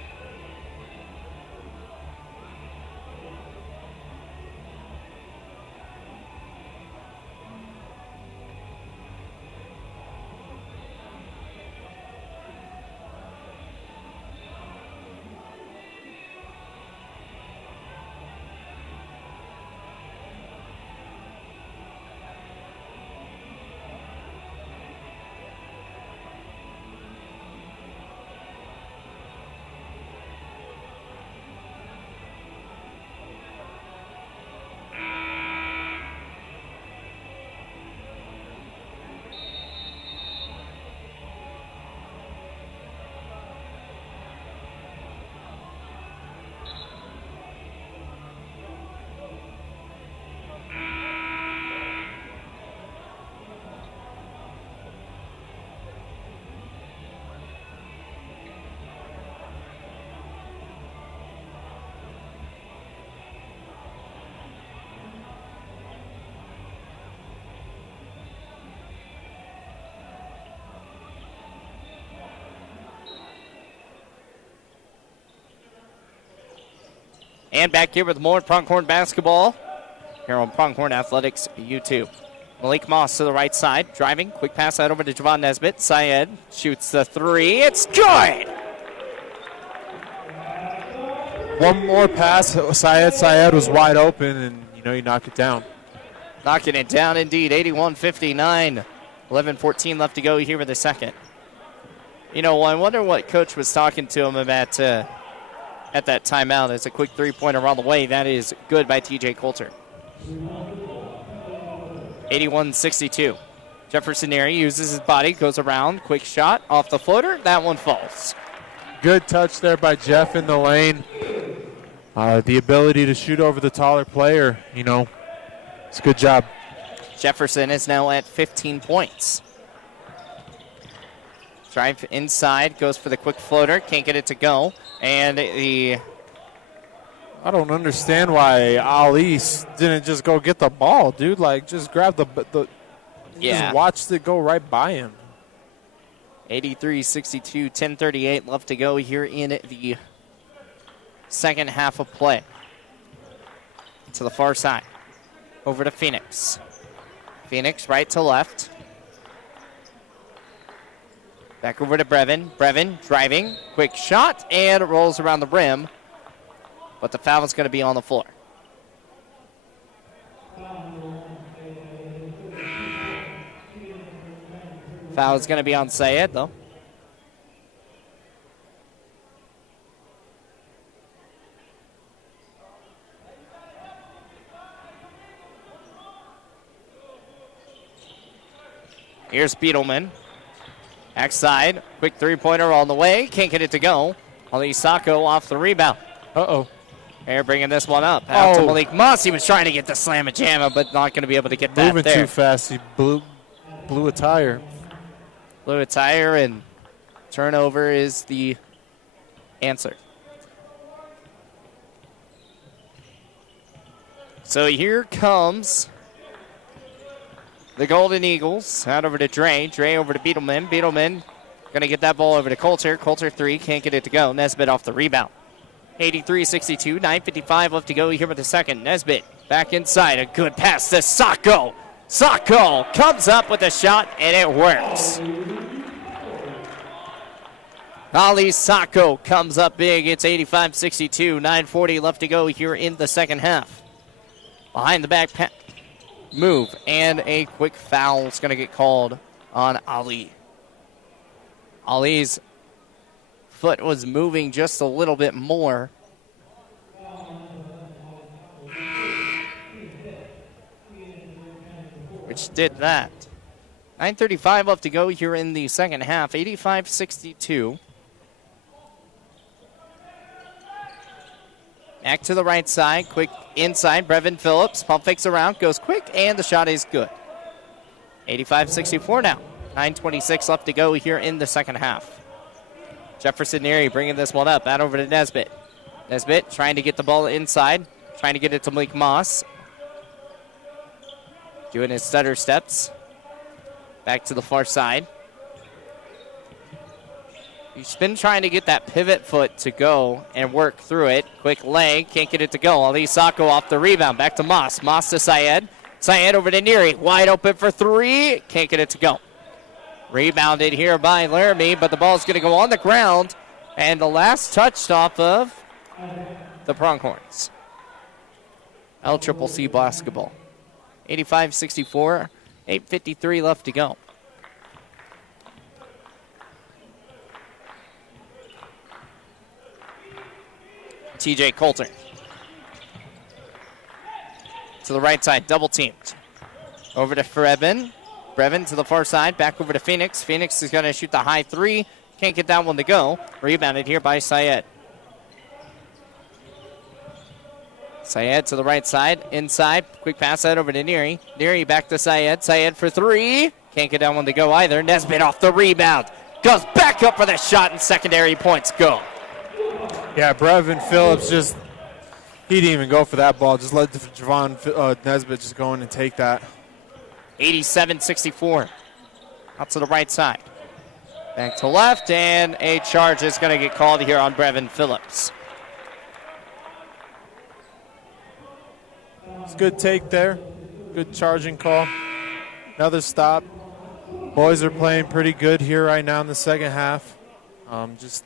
And back here with more Pronghorn basketball here on Pronghorn Athletics YouTube. Malik Moss to the right side, driving. Quick pass out over to Javon Nesbitt. Syed shoots the three. It's good! One more pass. Syed was wide open, and, you knock it down. Knocking it down indeed. 81-59. 11:14 left to go here with the second. I wonder what Coach was talking to him about at that timeout. It's a quick three-pointer on the way. That is good by TJ Coulter. 81-62. Jefferson Neri uses his body, goes around, quick shot off the floater. That one falls. Good touch there by Jeff in the lane. The ability to shoot over the taller player, it's a good job. Jefferson is now at 15 points. Drive inside, goes for the quick floater, can't get it to go. And I don't understand why Ali didn't just go get the ball, dude. Just grab just watched it go right by him. 83-62, 10:38 left to go here in the second half of play. To the far side. Over to Phoenix. Phoenix right to left. Back over to Brevin. Brevin driving. Quick shot, and it rolls around the rim. But the foul is going to be on the floor. Foul is going to be on Syed, though. Here's Beetleman. Backside, quick three-pointer on the way. Can't get it to go. Ali Sacco off the rebound. Uh-oh. They're bringing this one up. Out to Malik Moss. He was trying to get the slam-a-jamma, but not going to be able to get that Moving too fast. He blew a tire. Blew a tire, and turnover is the answer. So here comes the Golden Eagles. Out over to Dre. Dre over to Beetleman. Beetleman going to get that ball over to Coulter. Coulter three. Can't get it to go. Nesbitt off the rebound. 83-62. 9:55 left to go here with the second. Nesbitt back inside. A good pass to Sacco. Sacco comes up with a shot, and it works. Ali Sacco comes up big. It's 85-62. 9:40 left to go here in the second half. Behind the back move, and a quick foul is going to get called on Ali. Ali's foot was moving just a little bit more. Which did that. 9:35 left to go here in the second half. 85-62. Back to the right side. Quick inside. Brevin Phillips. Pump fakes around. Goes quick. And the shot is good. 85-64 now. 9:26 left to go here in the second half. Jefferson Neary bringing this one up. Out over to Nesbitt. Nesbitt trying to get the ball inside. Trying to get it to Malik Moss. Doing his stutter steps. Back to the far side. He's been trying to get that pivot foot to go and work through it. Quick leg, can't get it to go. Ali Sacco off the rebound. Back to Moss. Moss to Syed. Syed over to Neary. Wide open for three. Can't get it to go. Rebounded here by Laramie, but the ball's going to go on the ground. And the last touched off of the Pronghorns. LCCC basketball. 85-64. 8:53 left to go. TJ Coulter. To the right side, double teamed. Over to Brevin. Brevin to the far side, back over to Phoenix. Phoenix is going to shoot the high three. Can't get that one to go. Rebounded here by Syed. Syed to the right side, inside. Quick pass out over to Neary. Neary back to Syed. Syed for three. Can't get that one to go either. Nesbitt off the rebound. Goes back up for the shot, and secondary points go. Yeah, Brevin Phillips he didn't even go for that ball. Just let Javon Nesbitt just go in and take that. 87-64. Out to the right side. Back to left, and a charge is going to get called here on Brevin Phillips. It's a good take there. Good charging call. Another stop. Boys are playing pretty good here right now in the second half. Just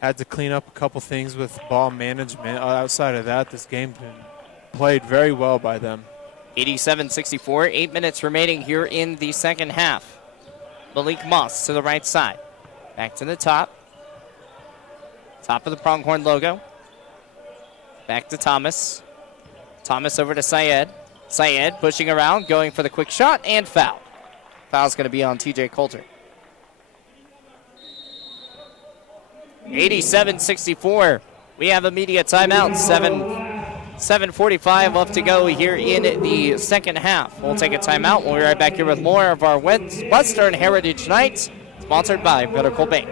had to clean up a couple things with ball management. Outside of that, this game's been played very well by them. 87-64. 8 minutes remaining here in the second half. Malik Moss to the right side. Back to the top. Top of the Pronghorn logo. Back to Thomas. Thomas over to Syed. Syed pushing around, going for the quick shot, and foul. Foul's going to be on TJ Coulter. 87-64. We have a media timeout. 7:45 left to go here in the second half. We'll take a timeout. We'll be right back here with more of our Western Heritage Night, sponsored by Pinnacle Bank.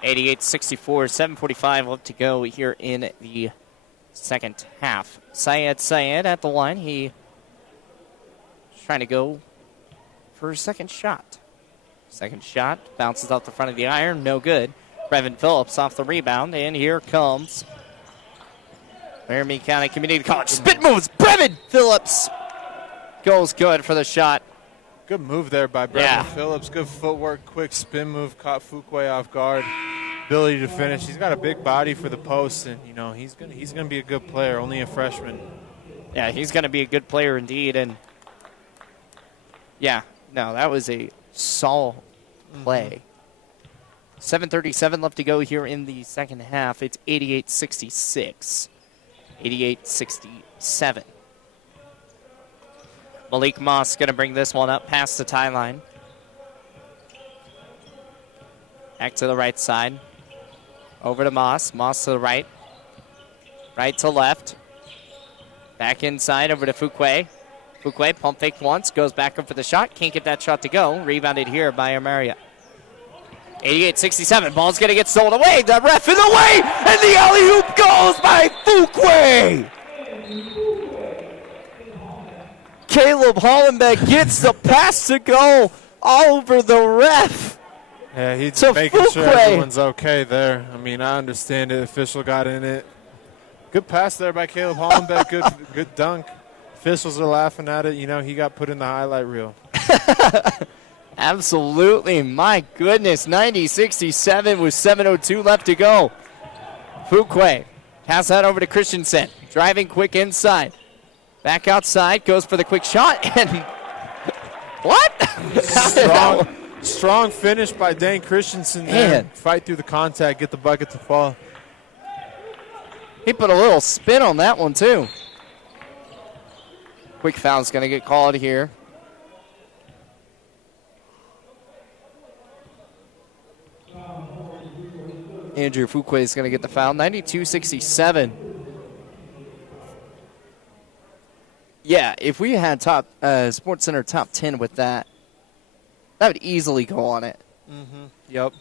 (88-64). 7:45 left to go here in the second half. Syed at the line. He's trying to go for a second shot. Second shot bounces off the front of the iron. No good. Brevin Phillips off the rebound. And here comes Laramie County Community College. Spin moves. Brevin Phillips goes good for the shot. Good move there by Brevin Phillips. Good footwork, quick spin move, caught Fuquay off guard. Ability to finish. He's got a big body for the post, and he's gonna be a good player. Only a freshman. Yeah, he's gonna be a good player indeed. And yeah, no, that was a solid play. 7:37 left to go here in the second half. It's 88-66. 88-67. Malik Moss going to bring this one up past the tie line. Back to the right side. Over to Moss. Moss to the right. Right to left. Back inside over to Fuquay. Fuquay pump fake once. Goes back up for the shot. Can't get that shot to go. Rebounded here by Amaria. 88-67. Ball's going to get stolen away. The ref in the way. And the alley-oop goes by Fuquay. Caleb Hollenbeck gets the pass to go over the ref. Yeah, he's making sure everyone's okay there. I mean, I understand it. Official got in it. Good pass there by Caleb Hollenbeck. Good dunk. Officials are laughing at it. He got put in the highlight reel. Absolutely. My goodness. 90-67 with 7:02 left to go. Fuquay. Pass that over to Christensen. Driving quick inside. Back outside. Goes for the quick shot. And what? Strong finish by Dane Christensen there. Fight through the contact. Get the bucket to fall. He put a little spin on that one, too. Quick foul's going to get called here. Andrew Fuquay is going to get the foul. 92-67. Yeah, if we had Sports Center top 10 with that, that would easily go on it. Mm-hmm. Yep.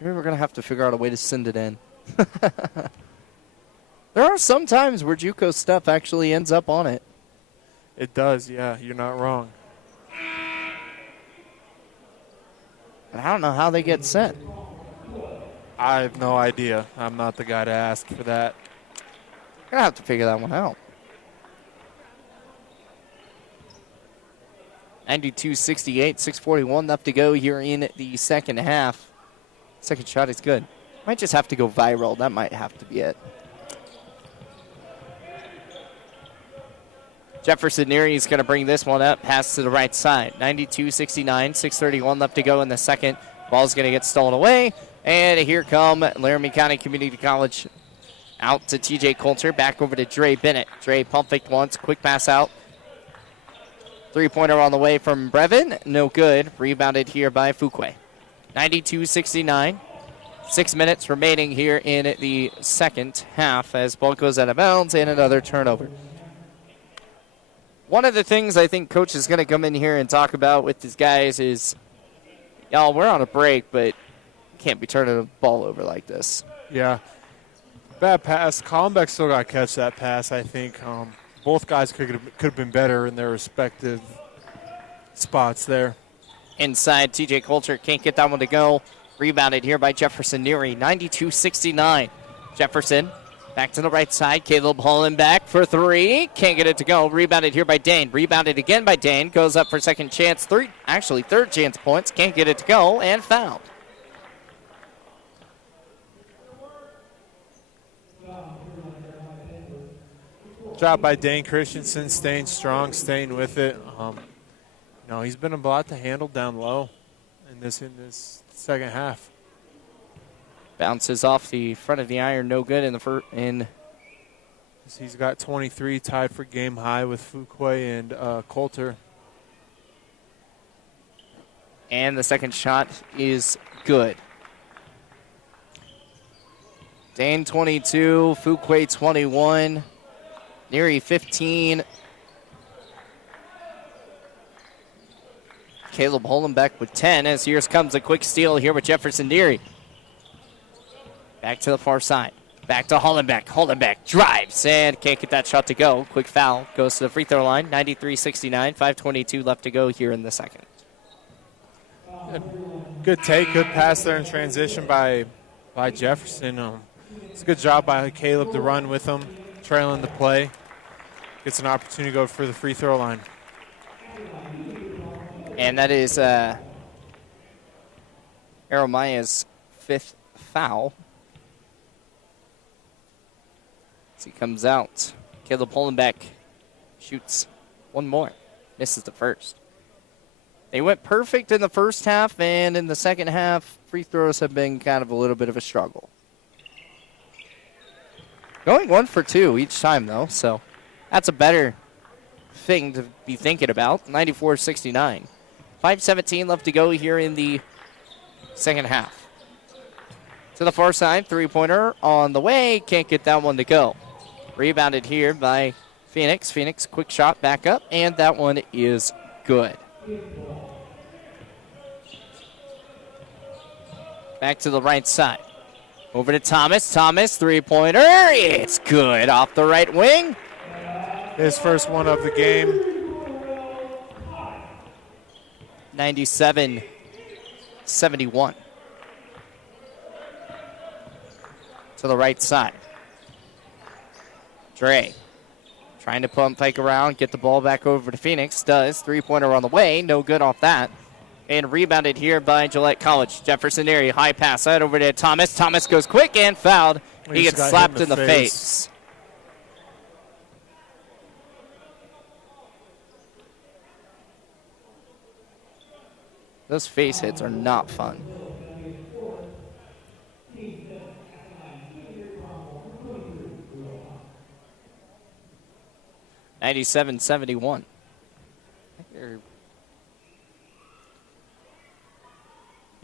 Maybe we're going to have to figure out a way to send it in. There are some times where JUCO stuff actually ends up on it. It does, yeah. You're not wrong. And I don't know how they get sent. I have no idea. I'm not the guy to ask for that. I'm going to have to figure that one out. 92-68, 6:41 left to go here in the second half. Second shot is good. Might just have to go viral. That might have to be it. Jefferson Neary is going to bring this one up. Pass to the right side. 92-69, 6:31 left to go in the second. Ball's going to get stolen away. And here come Laramie County Community College out to TJ Coulter. Back over to Dre Bennett. Dre pump faked once. Quick pass out. Three-pointer on the way from Brevin. No good. Rebounded here by Fuquay. 92-69. 6 minutes remaining here in the second half as ball goes out of bounds and another turnover. One of the things I think Coach is going to come in here and talk about with his guys is, y'all, we're on a break, but can't be turning the ball over like this. Yeah. Bad pass. Hollenbeck still got to catch that pass, I think. Both guys could have been better in their respective spots there. Inside, TJ Coulter can't get that one to go. Rebounded here by Jefferson Neary, 92-69. Jefferson back to the right side. Caleb Hollenbeck for three. Can't get it to go. Rebounded here by Dane. Rebounded again by Dane. Goes up for second chance. Third chance points. Can't get it to go and fouled. Drop by Dane Christensen, staying strong, staying with it. He's been a lot to handle down low in this second half. Bounces off the front of the iron, no good in the first. He's got 23, tied for game high with Fuquay and Coulter. And the second shot is good. Dane 22, Fuquay 21. Neary 15. Caleb Hollenbeck with 10 as here comes a quick steal here with Jefferson Neary. Back to the far side. Back to Hollenbeck. Hollenbeck drives and can't get that shot to go. Quick foul. Goes to the free throw line. 93-69. 5:22 left to go here in the second. Good take. Good pass there in transition by Jefferson. It's a good job by Caleb to run with him, trailing the play. Gets an opportunity to go for the free throw line. And that is Aromaya's 5th foul. As he comes out, Caleb Hollenbeck shoots one more. Misses the first. They went perfect in the first half, and in the second half, free throws have been kind of a little bit of a struggle. Going 1 for 2 each time, though, so that's a better thing to be thinking about. 94-69. 5:17 left to go here in the second half. To the far side, three-pointer on the way. Can't get that one to go. Rebounded here by Phoenix. Phoenix, quick shot back up, and that one is good. Back to the right side. Over to Thomas. Thomas, three-pointer. It's good off the right wing. His first one of the game. 97-71. To the right side. Dre trying to pump fake around, get the ball back over to Phoenix. Does. Three-pointer on the way. No good off that. And rebounded here by Gillette College. Jefferson area, high pass out over to Thomas. Thomas goes quick and fouled. He gets slapped in the face. Those face hits are not fun. (97-71). The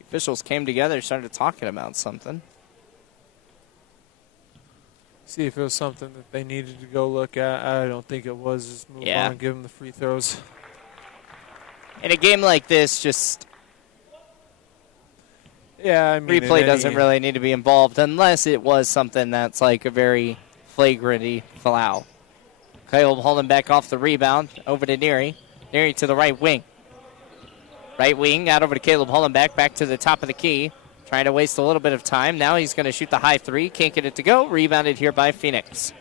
officials came together, started talking about something. See if it was something that they needed to go look at. I don't think it was. Just move on and give them the free throws. In a game like this, just replay doesn't really need to be involved unless it was something that's like a very flagrant foul. Caleb Hollenbeck off the rebound, over to Neary. Neary to the right wing. Right wing, out over to Caleb Hollenbeck, back to the top of the key. Trying to waste a little bit of time. Now he's going to shoot the high three. Can't get it to go. Rebounded here by Phoenix.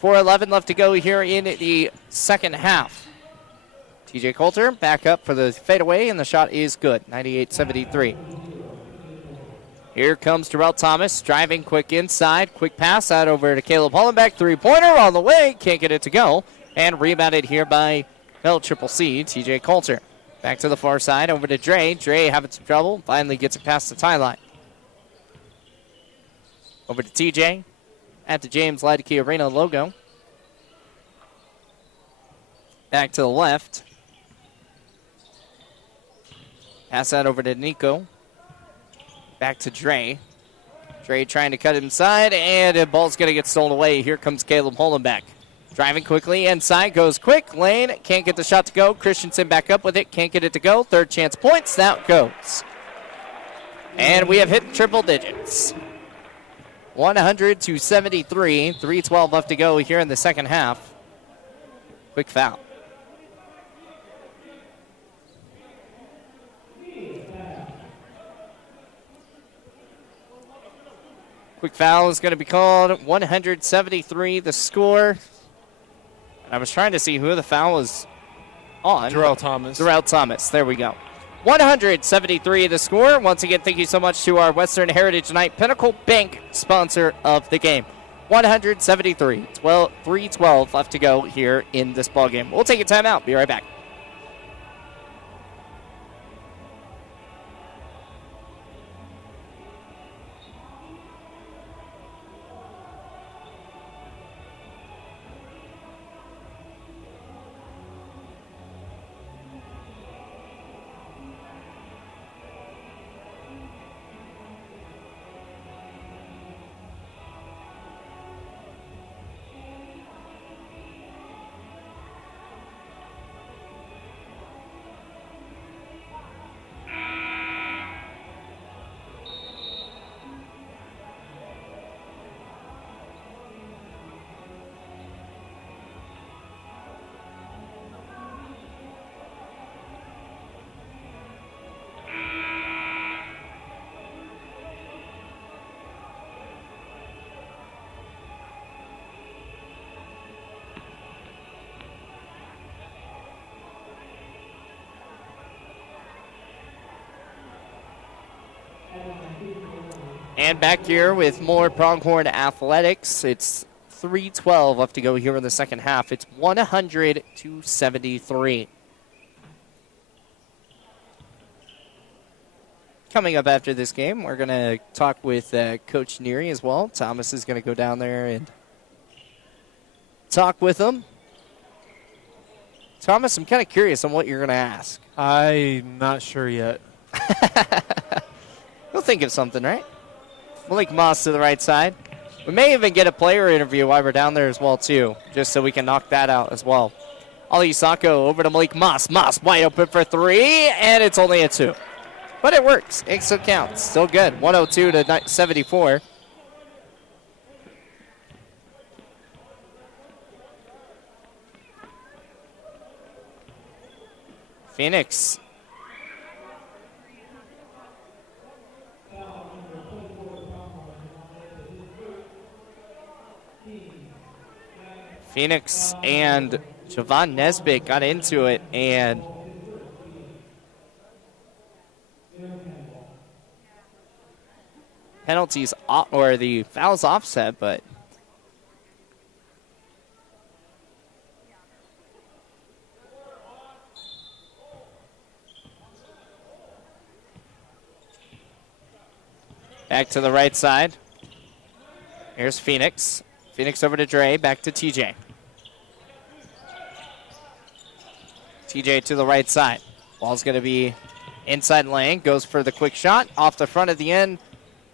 4:11 left to go here in the second half. TJ Coulter back up for the fadeaway, and the shot is good. 98-73. Here comes Terrell Thomas, driving quick inside. Quick pass out over to Caleb Hollenbeck. Three-pointer on the way. Can't get it to go. And rebounded here by LCCC, TJ Coulter. Back to the far side, over to Dre. Dre having some trouble. Finally gets it past the tie line. Over to TJ at the James Ladke Arena logo. Back to the left. Pass that over to Nico. Back to Dre. Dre trying to cut inside, and the ball's going to get stolen away. Here comes Caleb Hollenbeck. Driving quickly inside, goes quick. Lane can't get the shot to go. Christensen back up with it, can't get it to go. Third chance points, that goes. And we have hit triple digits. 100-73, 3:12 left to go here in the second half. Quick foul. Quick foul is going to be called. 173 the score. I was trying to see who the foul was on. Terrell Thomas. Terrell Thomas. There we go. 173 the score. Once again, thank you so much to our Western Heritage Night Pinnacle Bank sponsor of the game. 173. 3:12 left to go here in this ballgame. We'll take a timeout. Be right back. And back here with more Pronghorn athletics. It's 3:12 left to go here in the second half. It's 100-73. Coming up after this game, we're going to talk with Coach Neary as well. Thomas is going to go down there and talk with him. Thomas, I'm kind of curious on what you're going to ask. I'm not sure yet. We'll think of something, right? Malik Moss to the right side. We may even get a player interview while we're down there as well, too, just so we can knock that out as well. Ali Sacco over to Malik Moss. Moss wide open for three, and it's only a two. But it works. It still counts. Still good. 102-74. Phoenix. Phoenix and Javon Nesbitt got into it, and penalties or the fouls offset, but back to the right side. Here's Phoenix. Phoenix over to Dre, back to TJ. TJ to the right side. Ball's going to be inside lane. Goes for the quick shot. Off the front of the end.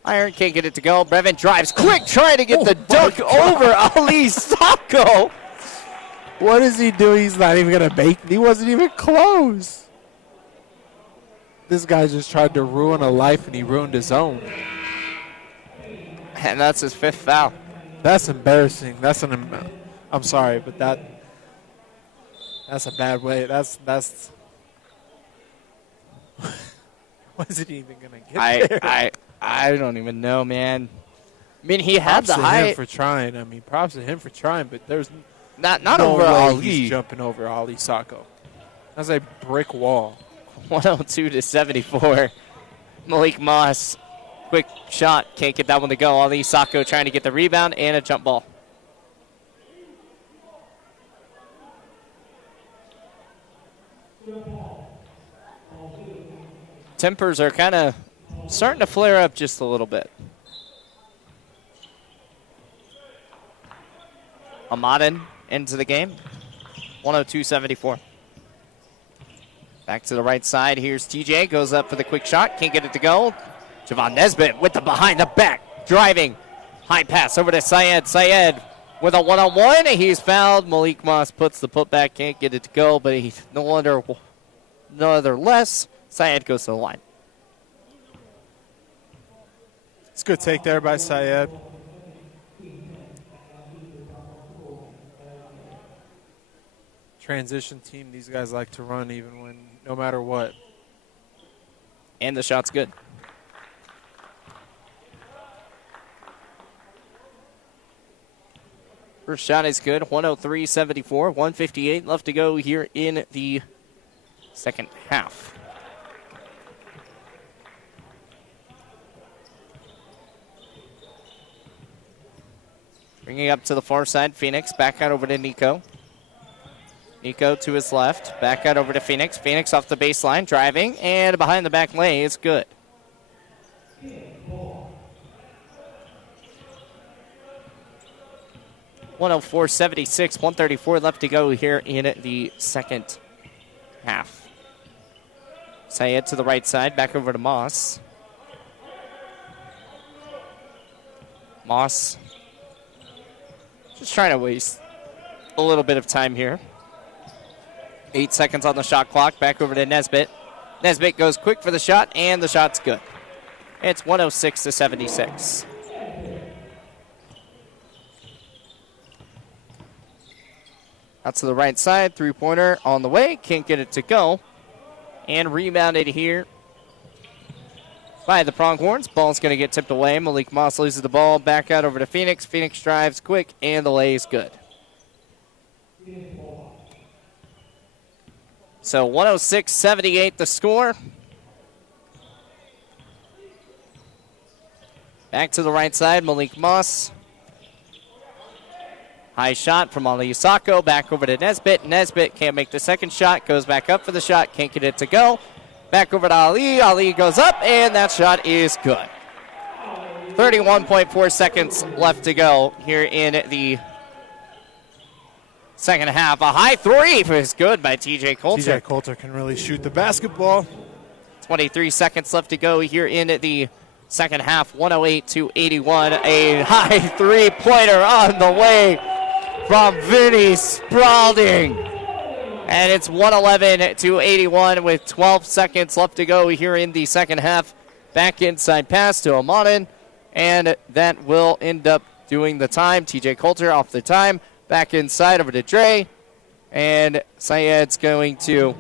Iron can't get it to go. Brevin drives quick, trying to get the dunk over Ali Sacco. What is he doing? He's not even going to make it. He wasn't even close. This guy just tried to ruin a life, and he ruined his own. And that's his fifth foul. That's embarrassing. I'm sorry, but that's a bad way. That's wasn't even gonna get there. I don't even know, man. I mean, he had props the to height. him for trying. I mean, props to him for trying, but there's not no over way Ali. He's jumping over Ali Sacco. That's a brick wall. 102-74. Malik Moss. Quick shot, can't get that one to go. Ali Sacco trying to get the rebound and a jump ball. Tempers are kind of starting to flare up just a little bit. Amadin into the game. 102-74. Back to the right side. Here's TJ. Goes up for the quick shot. Can't get it to go. Javon Nesbitt with the behind the back. Driving. High pass over to Syed. Syed with a one-on-one. He's fouled. Malik Moss puts the putback. Can't get it to go, but he's no other less. Syed goes to the line. It's a good take there by Syed. Transition team, these guys like to run even when, no matter what. And the shot's good. First shot is good. 103-74. 1:58 left to go here in the second half. Bringing up to the far side, Phoenix. Back out over to Nico. Nico to his left. Back out over to Phoenix. Phoenix off the baseline, driving, and behind the back lane. It's good. (104-76). 1:34 left to go here in the second half. Syed to the right side. Back over to Moss. Moss just trying to waste a little bit of time here. 8 seconds on the shot clock. Back over to Nesbitt. Nesbitt goes quick for the shot, and the shot's good. It's 106-76. Out to the right side. Three-pointer on the way. Can't get it to go. And rebounded here by the Pronghorns. Ball's going to get tipped away. Malik Moss loses the ball. Back out over to Phoenix. Phoenix drives quick, and the lay is good. So 106-78 the score. Back to the right side, Malik Moss. High shot from Ali Sacco. Back over to Nesbitt. Nesbitt can't make the second shot. Goes back up for the shot. Can't get it to go. Back over to Ali. Ali goes up, and that shot is good. 31.4 seconds left to go here in the second half. A high three is good by TJ Coulter. TJ Coulter can really shoot the basketball. 23 seconds left to go here in the second half. 108-81. A high three-pointer on the way from Vinny Spalding. And it's 111-81 with 12 seconds left to go here in the second half. Back inside pass to Amanin. And that will end up doing the time. TJ Coulter off the time. Back inside over to Dre. And Syed's going to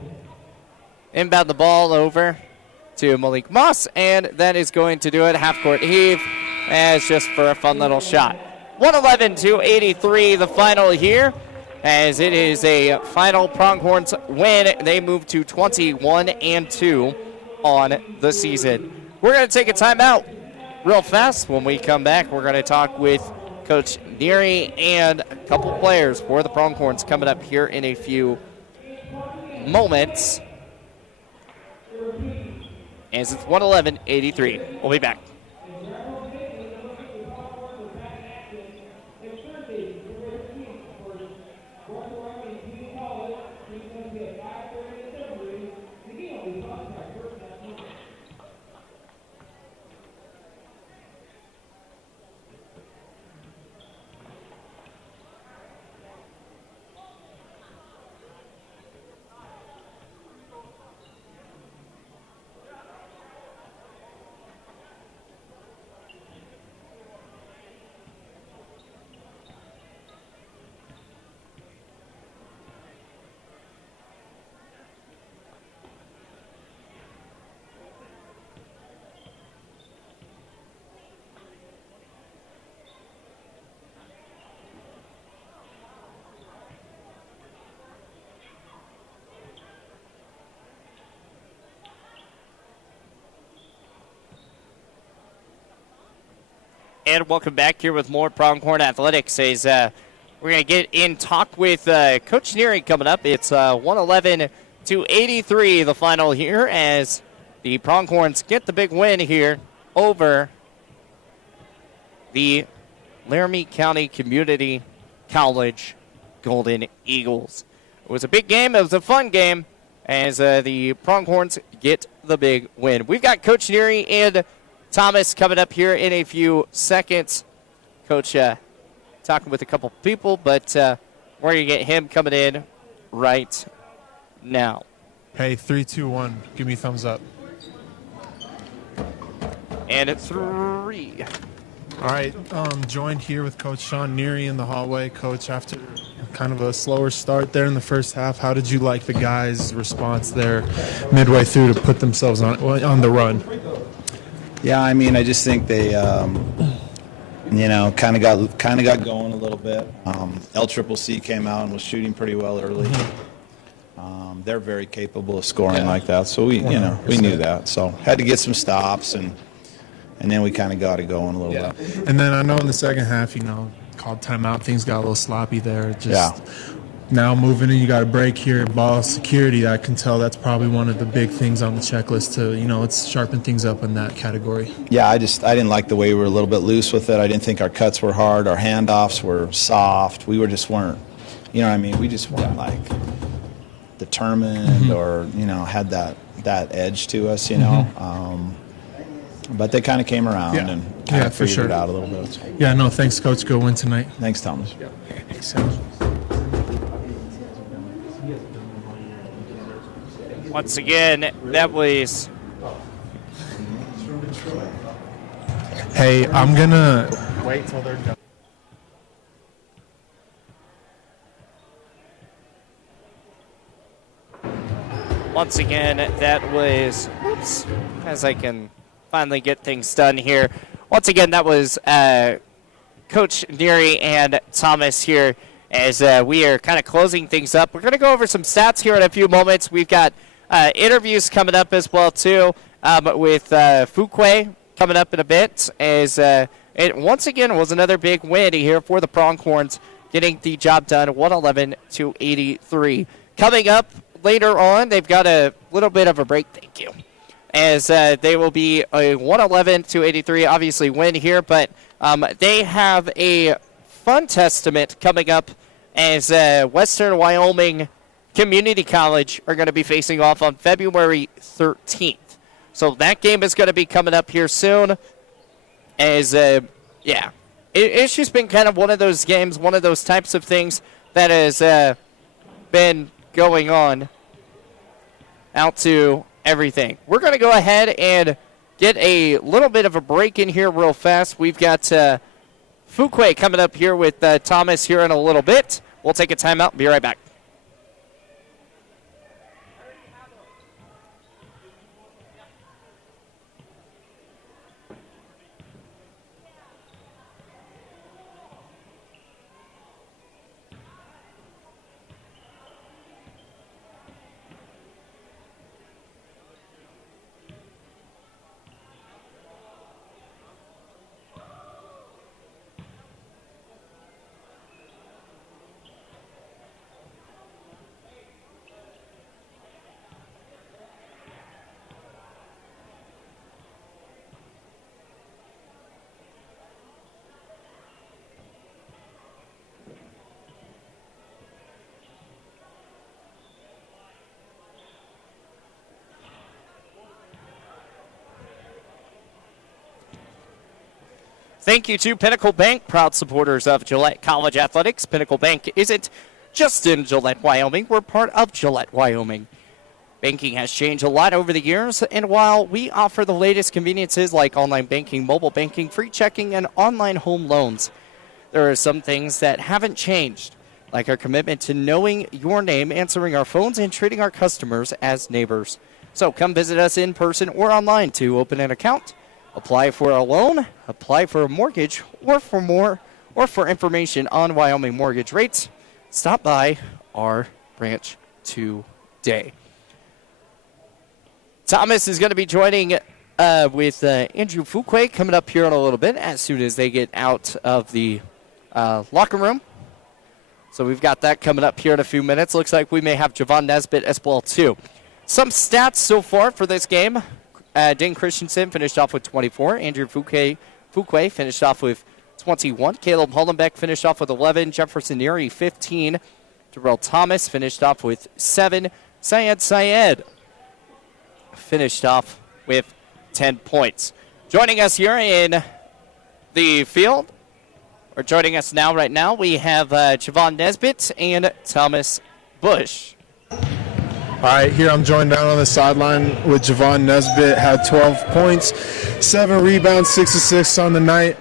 inbound the ball over to Malik Moss. And that is going to do it. Half-court heave as just for a fun little shot. 111-83 the final here. As it is a final Pronghorns win. They move to 21-2 on the season. We're going to take a timeout real fast. When we come back, we're going to talk with Coach Neary and a couple players for the Pronghorns coming up here in a few moments. As it's 111-83. We'll be back. And welcome back here with more Pronghorn Athletics. As we're going to get in talk with Coach Neary coming up. It's 111-83 the final here as the Pronghorns get the big win here over the Laramie County Community College Golden Eagles. It was a big game. It was a fun game as the Pronghorns get the big win. We've got Coach Neary and Thomas coming up here in a few seconds. Coach talking with a couple people, but we're going to get him coming in right now. Hey, 3, 2, 1. Give me a thumbs up. And it's 3. All right, joined here with Coach Sean Neary in the hallway. Coach, after kind of a slower start there in the first half, how did you like the guys' response there midway through to put themselves on the run? Yeah, I mean, I just think they, kind of got going a little bit. LCCC came out and was shooting pretty well early. They're very capable of scoring like that, so we knew that. So had to get some stops, and then we kind of got it going a little bit. And then I know in the second half, called timeout, things got a little sloppy there. Now moving in, you got a break here, ball security. I can tell that's probably one of the big things on the checklist to, let's sharpen things up in that category. Yeah, I didn't like the way we were a little bit loose with it. I didn't think our cuts were hard. Our handoffs were soft. We weren't, we just weren't like determined or, had that edge to us, But they kind of came around and kind of figured it out a little bit. Yeah, no, thanks, Coach. Good win tonight. Thanks, Thomas. Yeah. Thanks. Once again, that was... Hey, I'm going to wait till they're done. Once again, that was... Oops. As I can finally get things done here. Once again, that was Coach Neary and Thomas here as we are kind of closing things up. We're going to go over some stats here in a few moments. We've got interviews coming up as well, too, with Fuquay coming up in a bit, as it once again was another big win here for the Pronghorns, getting the job done 111-83. Coming up later on, they've got a little bit of a break, thank you, as they will be a 111-83, obviously win here, but they have a fun testament coming up as Western Wyoming Community College are going to be facing off on February 13th. So that game is going to be coming up here soon. As, it's just been kind of one of those games, one of those types of things that has been going on out to everything. We're going to go ahead and get a little bit of a break in here real fast. We've got Fuquay coming up here with Thomas here in a little bit. We'll take a timeout and be right back. Thank you to Pinnacle Bank, proud supporters of Gillette College Athletics. Pinnacle Bank isn't just in Gillette, Wyoming. We're part of Gillette, Wyoming. Banking has changed a lot over the years, and while we offer the latest conveniences like online banking, mobile banking, free checking, and online home loans, there are some things that haven't changed, like our commitment to knowing your name, answering our phones, and treating our customers as neighbors. So come visit us in person or online to open an account, apply for a loan, apply for a mortgage, or for information on Wyoming mortgage rates. Stop by our branch today. Thomas is going to be joining with Andrew Fuquay coming up here in a little bit as soon as they get out of the locker room. So we've got that coming up here in a few minutes. Looks like we may have Javon Nesbitt as well, too. Some stats so far for this game. Dane Christensen finished off with 24. Andrew Fuquay finished off with 21. Caleb Hollenbeck finished off with 11. Jefferson Neary, 15. Darrell Thomas finished off with 7. Syed finished off with 10 points. Joining us here in the field, or joining us right now, we have Javon Nesbitt and Thomas Bush. All right, here I'm joined down on the sideline with Javon Nesbitt. Had 12 points, 7 rebounds, 6 assists on the night.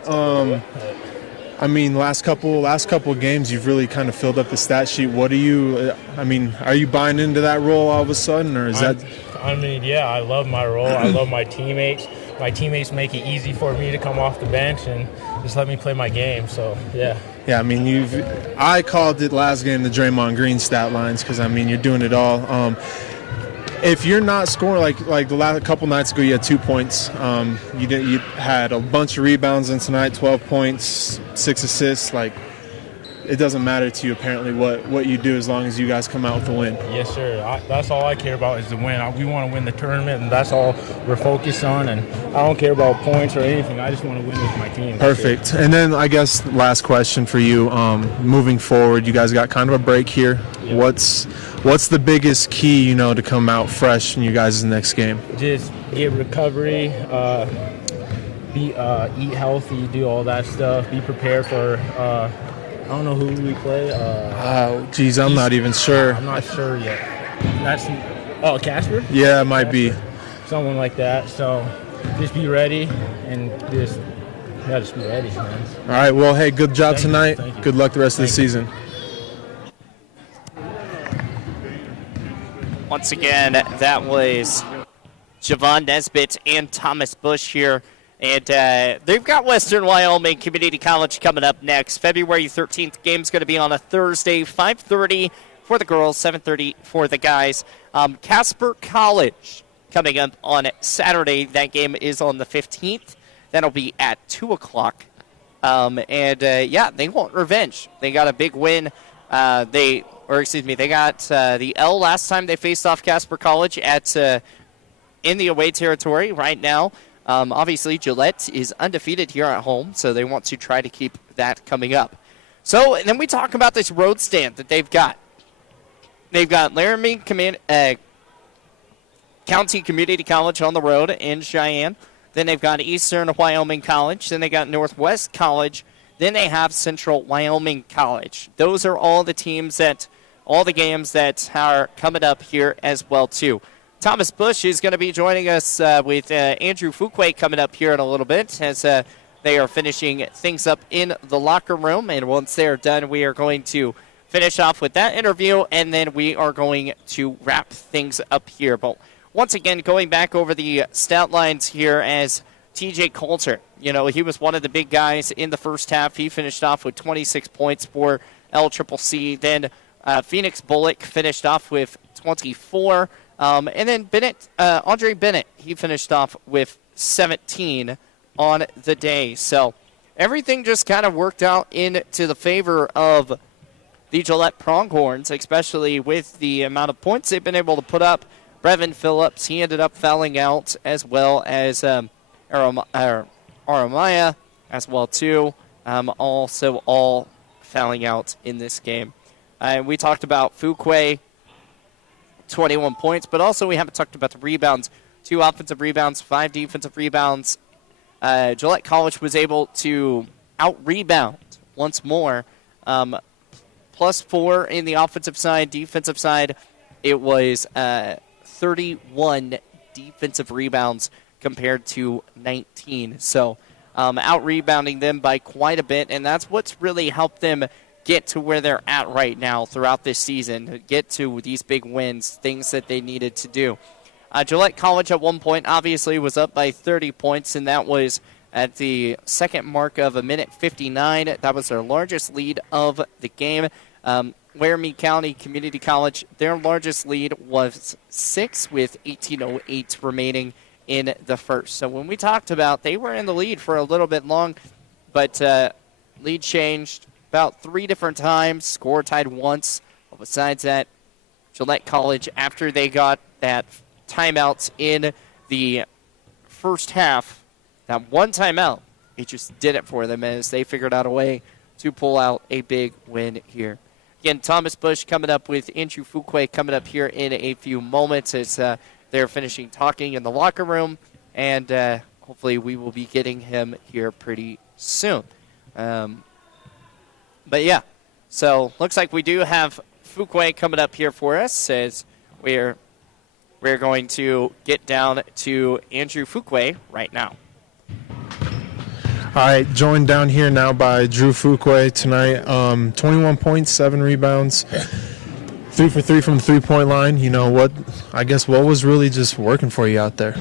Last couple games, you've really kind of filled up the stat sheet. Are you buying into that role all of a sudden, or is that? Yeah, I love my role. I love my teammates. My teammates make it easy for me to come off the bench and just let me play my game. So, yeah. Yeah, I called it last game the Draymond Green stat lines because, you're doing it all. If you're not scoring, like the last couple nights ago, you had 2 points. You had a bunch of rebounds, and tonight 12 points, 6 assists. It doesn't matter to you, apparently, what you do as long as you guys come out with a win. Yes, sir. That's all I care about is the win. We want to win the tournament, and that's all we're focused on. And I don't care about points or anything. I just want to win with my team. Perfect. And then I guess last question for you. Moving forward, you guys got kind of a break here. Yep. What's the biggest key, to come out fresh in you guys' next game? Just get recovery, eat healthy, do all that stuff, be prepared for I don't know who we play. I'm not even sure. I'm not sure yet. Casper? Yeah, it might be. Someone like that. So just be ready and just be ready, man. All right, well, hey, good job tonight. Thank you. Good luck the rest of the season. Once again, that was Javon Nesbitt and Thomas Bush here. And they've got Western Wyoming Community College coming up next. February 13th, game's going to be on a Thursday, 5:30 for the girls, 7:30 for the guys. Casper College coming up on Saturday. That game is on the 15th. That'll be at 2 o'clock. They want revenge. They got a big win. They got the L last time they faced off Casper College in the away territory. Right now, obviously, Gillette is undefeated here at home, so they want to try to keep that coming up. So, and then we talk about this road stand that they've got. They've got Laramie County Community College on the road in Cheyenne. Then they've got Eastern Wyoming College. Then they got Northwest College. Then they have Central Wyoming College. Those are all the games that are coming up here as well, too. Thomas Bush is going to be joining us with Andrew Fuquay coming up here in a little bit as they are finishing things up in the locker room. And once they're done, we are going to finish off with that interview, and then we are going to wrap things up here. But once again, going back over the stat lines here as TJ Coulter, he was one of the big guys in the first half. He finished off with 26 points for LCCC. Then Phoenix Bullock finished off with 24. And then Andre Bennett, he finished off with 17 on the day. So everything just kind of worked out into the favor of the Gillette Pronghorns, especially with the amount of points they've been able to put up. Brevin Phillips, he ended up fouling out, as well as Aramaya as well, too. Also all fouling out in this game. We talked about Fuquay, 21 points, but also we haven't talked about the rebounds. 2 offensive rebounds, 5 defensive rebounds. Gillette College was able to out-rebound once more. +4 in the offensive side. Defensive side, it was 31 defensive rebounds compared to 19. So out-rebounding them by quite a bit, and that's what's really helped them get to where they're at right now throughout this season, get to these big wins, things that they needed to do. Gillette College at one point obviously was up by 30 points, and that was at the second mark of 1:59. That was their largest lead of the game. Laramie County Community College, their largest lead was 6 with 18:08 remaining in the first. So when we talked about they were in the lead for a little bit long, but lead changed about 3 different times, score tied once. But besides that, Gillette College, after they got that timeout in the first half, that one timeout, it just did it for them as they figured out a way to pull out a big win here. Again, Thomas Bush coming up with Andrew Fuquay coming up here in a few moments as they're finishing talking in the locker room, and hopefully we will be getting him here pretty soon. But yeah, so looks like we do have Fuquay coming up here for us as we're going to get down to Andrew Fuquay right now. All right, joined down here now by Drew Fuquay tonight. 21 points, 7 rebounds, 3 for 3 from the three-point line. What was really just working for you out there?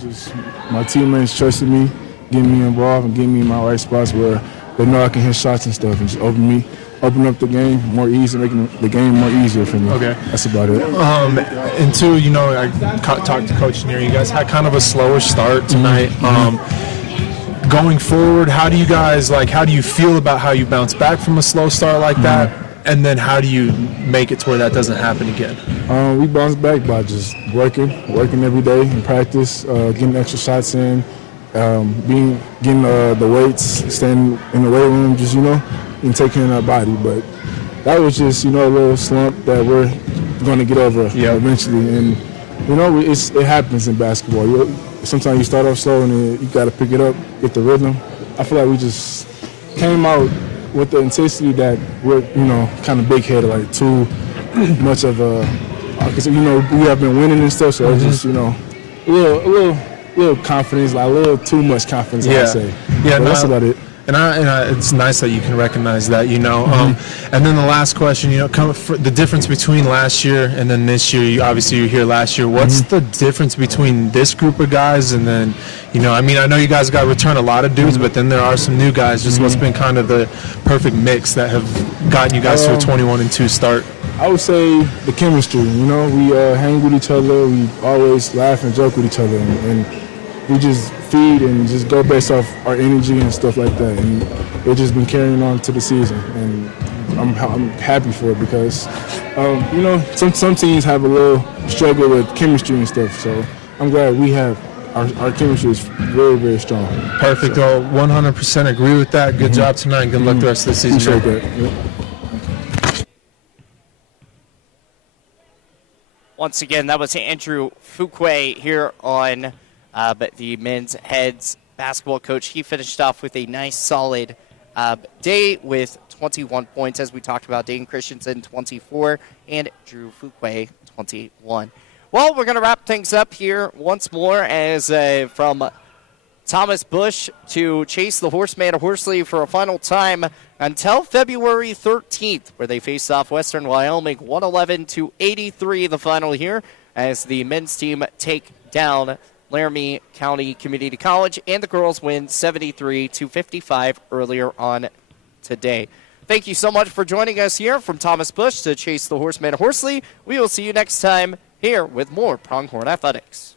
Just my teammates trusted me, getting me involved and getting me in my right spots where they know I can hit shots and stuff, and just open up the game more easy, making the game more easier for me. Okay. That's about it. And two, I talked to Coach Neer. You guys had kind of a slower start tonight. Going forward, how do you feel about how you bounce back from a slow start like that? And then how do you make it to where that doesn't happen again? We bounce back by just working every day in practice, getting extra shots in, getting the weights, staying in the weight room, just, and taking care of our body. But that was just, a little slump that we're going to get over eventually. And, it happens in basketball. Sometimes you start off slow and you got to pick it up, get the rhythm. I feel like we just came out with the intensity that we're, kind of big-headed, like too much of a, because, we have been winning and stuff, so it's just, a little confidence, like a little too much confidence, I'd say. Yeah, that's about it. And it's nice that you can recognize that, And then the last question, the difference between last year and then this year. Obviously, you were here last year. What's the difference between this group of guys and then, I know you guys got to return a lot of dudes, but then there are some new guys. Just what's been kind of the perfect mix that have gotten you guys to a 21-2 start? I would say the chemistry. We hang with each other. We always laugh and joke with each other, and we just feed and just go based off our energy and stuff like that. And it's just been carrying on to the season, and I'm happy for it because, you know, some teams have a little struggle with chemistry and stuff. So I'm glad we have our chemistry is very, very strong. Perfect. So, 100% agree with that. Good job tonight. Good luck the rest of the season. Appreciate that. Yep. Once again, that was Andrew Fuquay here on the men's heads basketball coach. He finished off with a nice, solid day with 21 points, as we talked about. Dayton Christensen, 24, and Drew Fuquay, 21. Well, we're going to wrap things up here once more as from Thomas Bush to chase the Horseman of Horsley for a final time until February 13th, where they face off Western Wyoming 111-83, the final here, as the men's team take down Laramie County Community College, and the girls win 73-55 earlier on today. Thank you so much for joining us here from Thomas Bush to chase the Horseman of Horsley. We will see you next time here with more Pronghorn Athletics.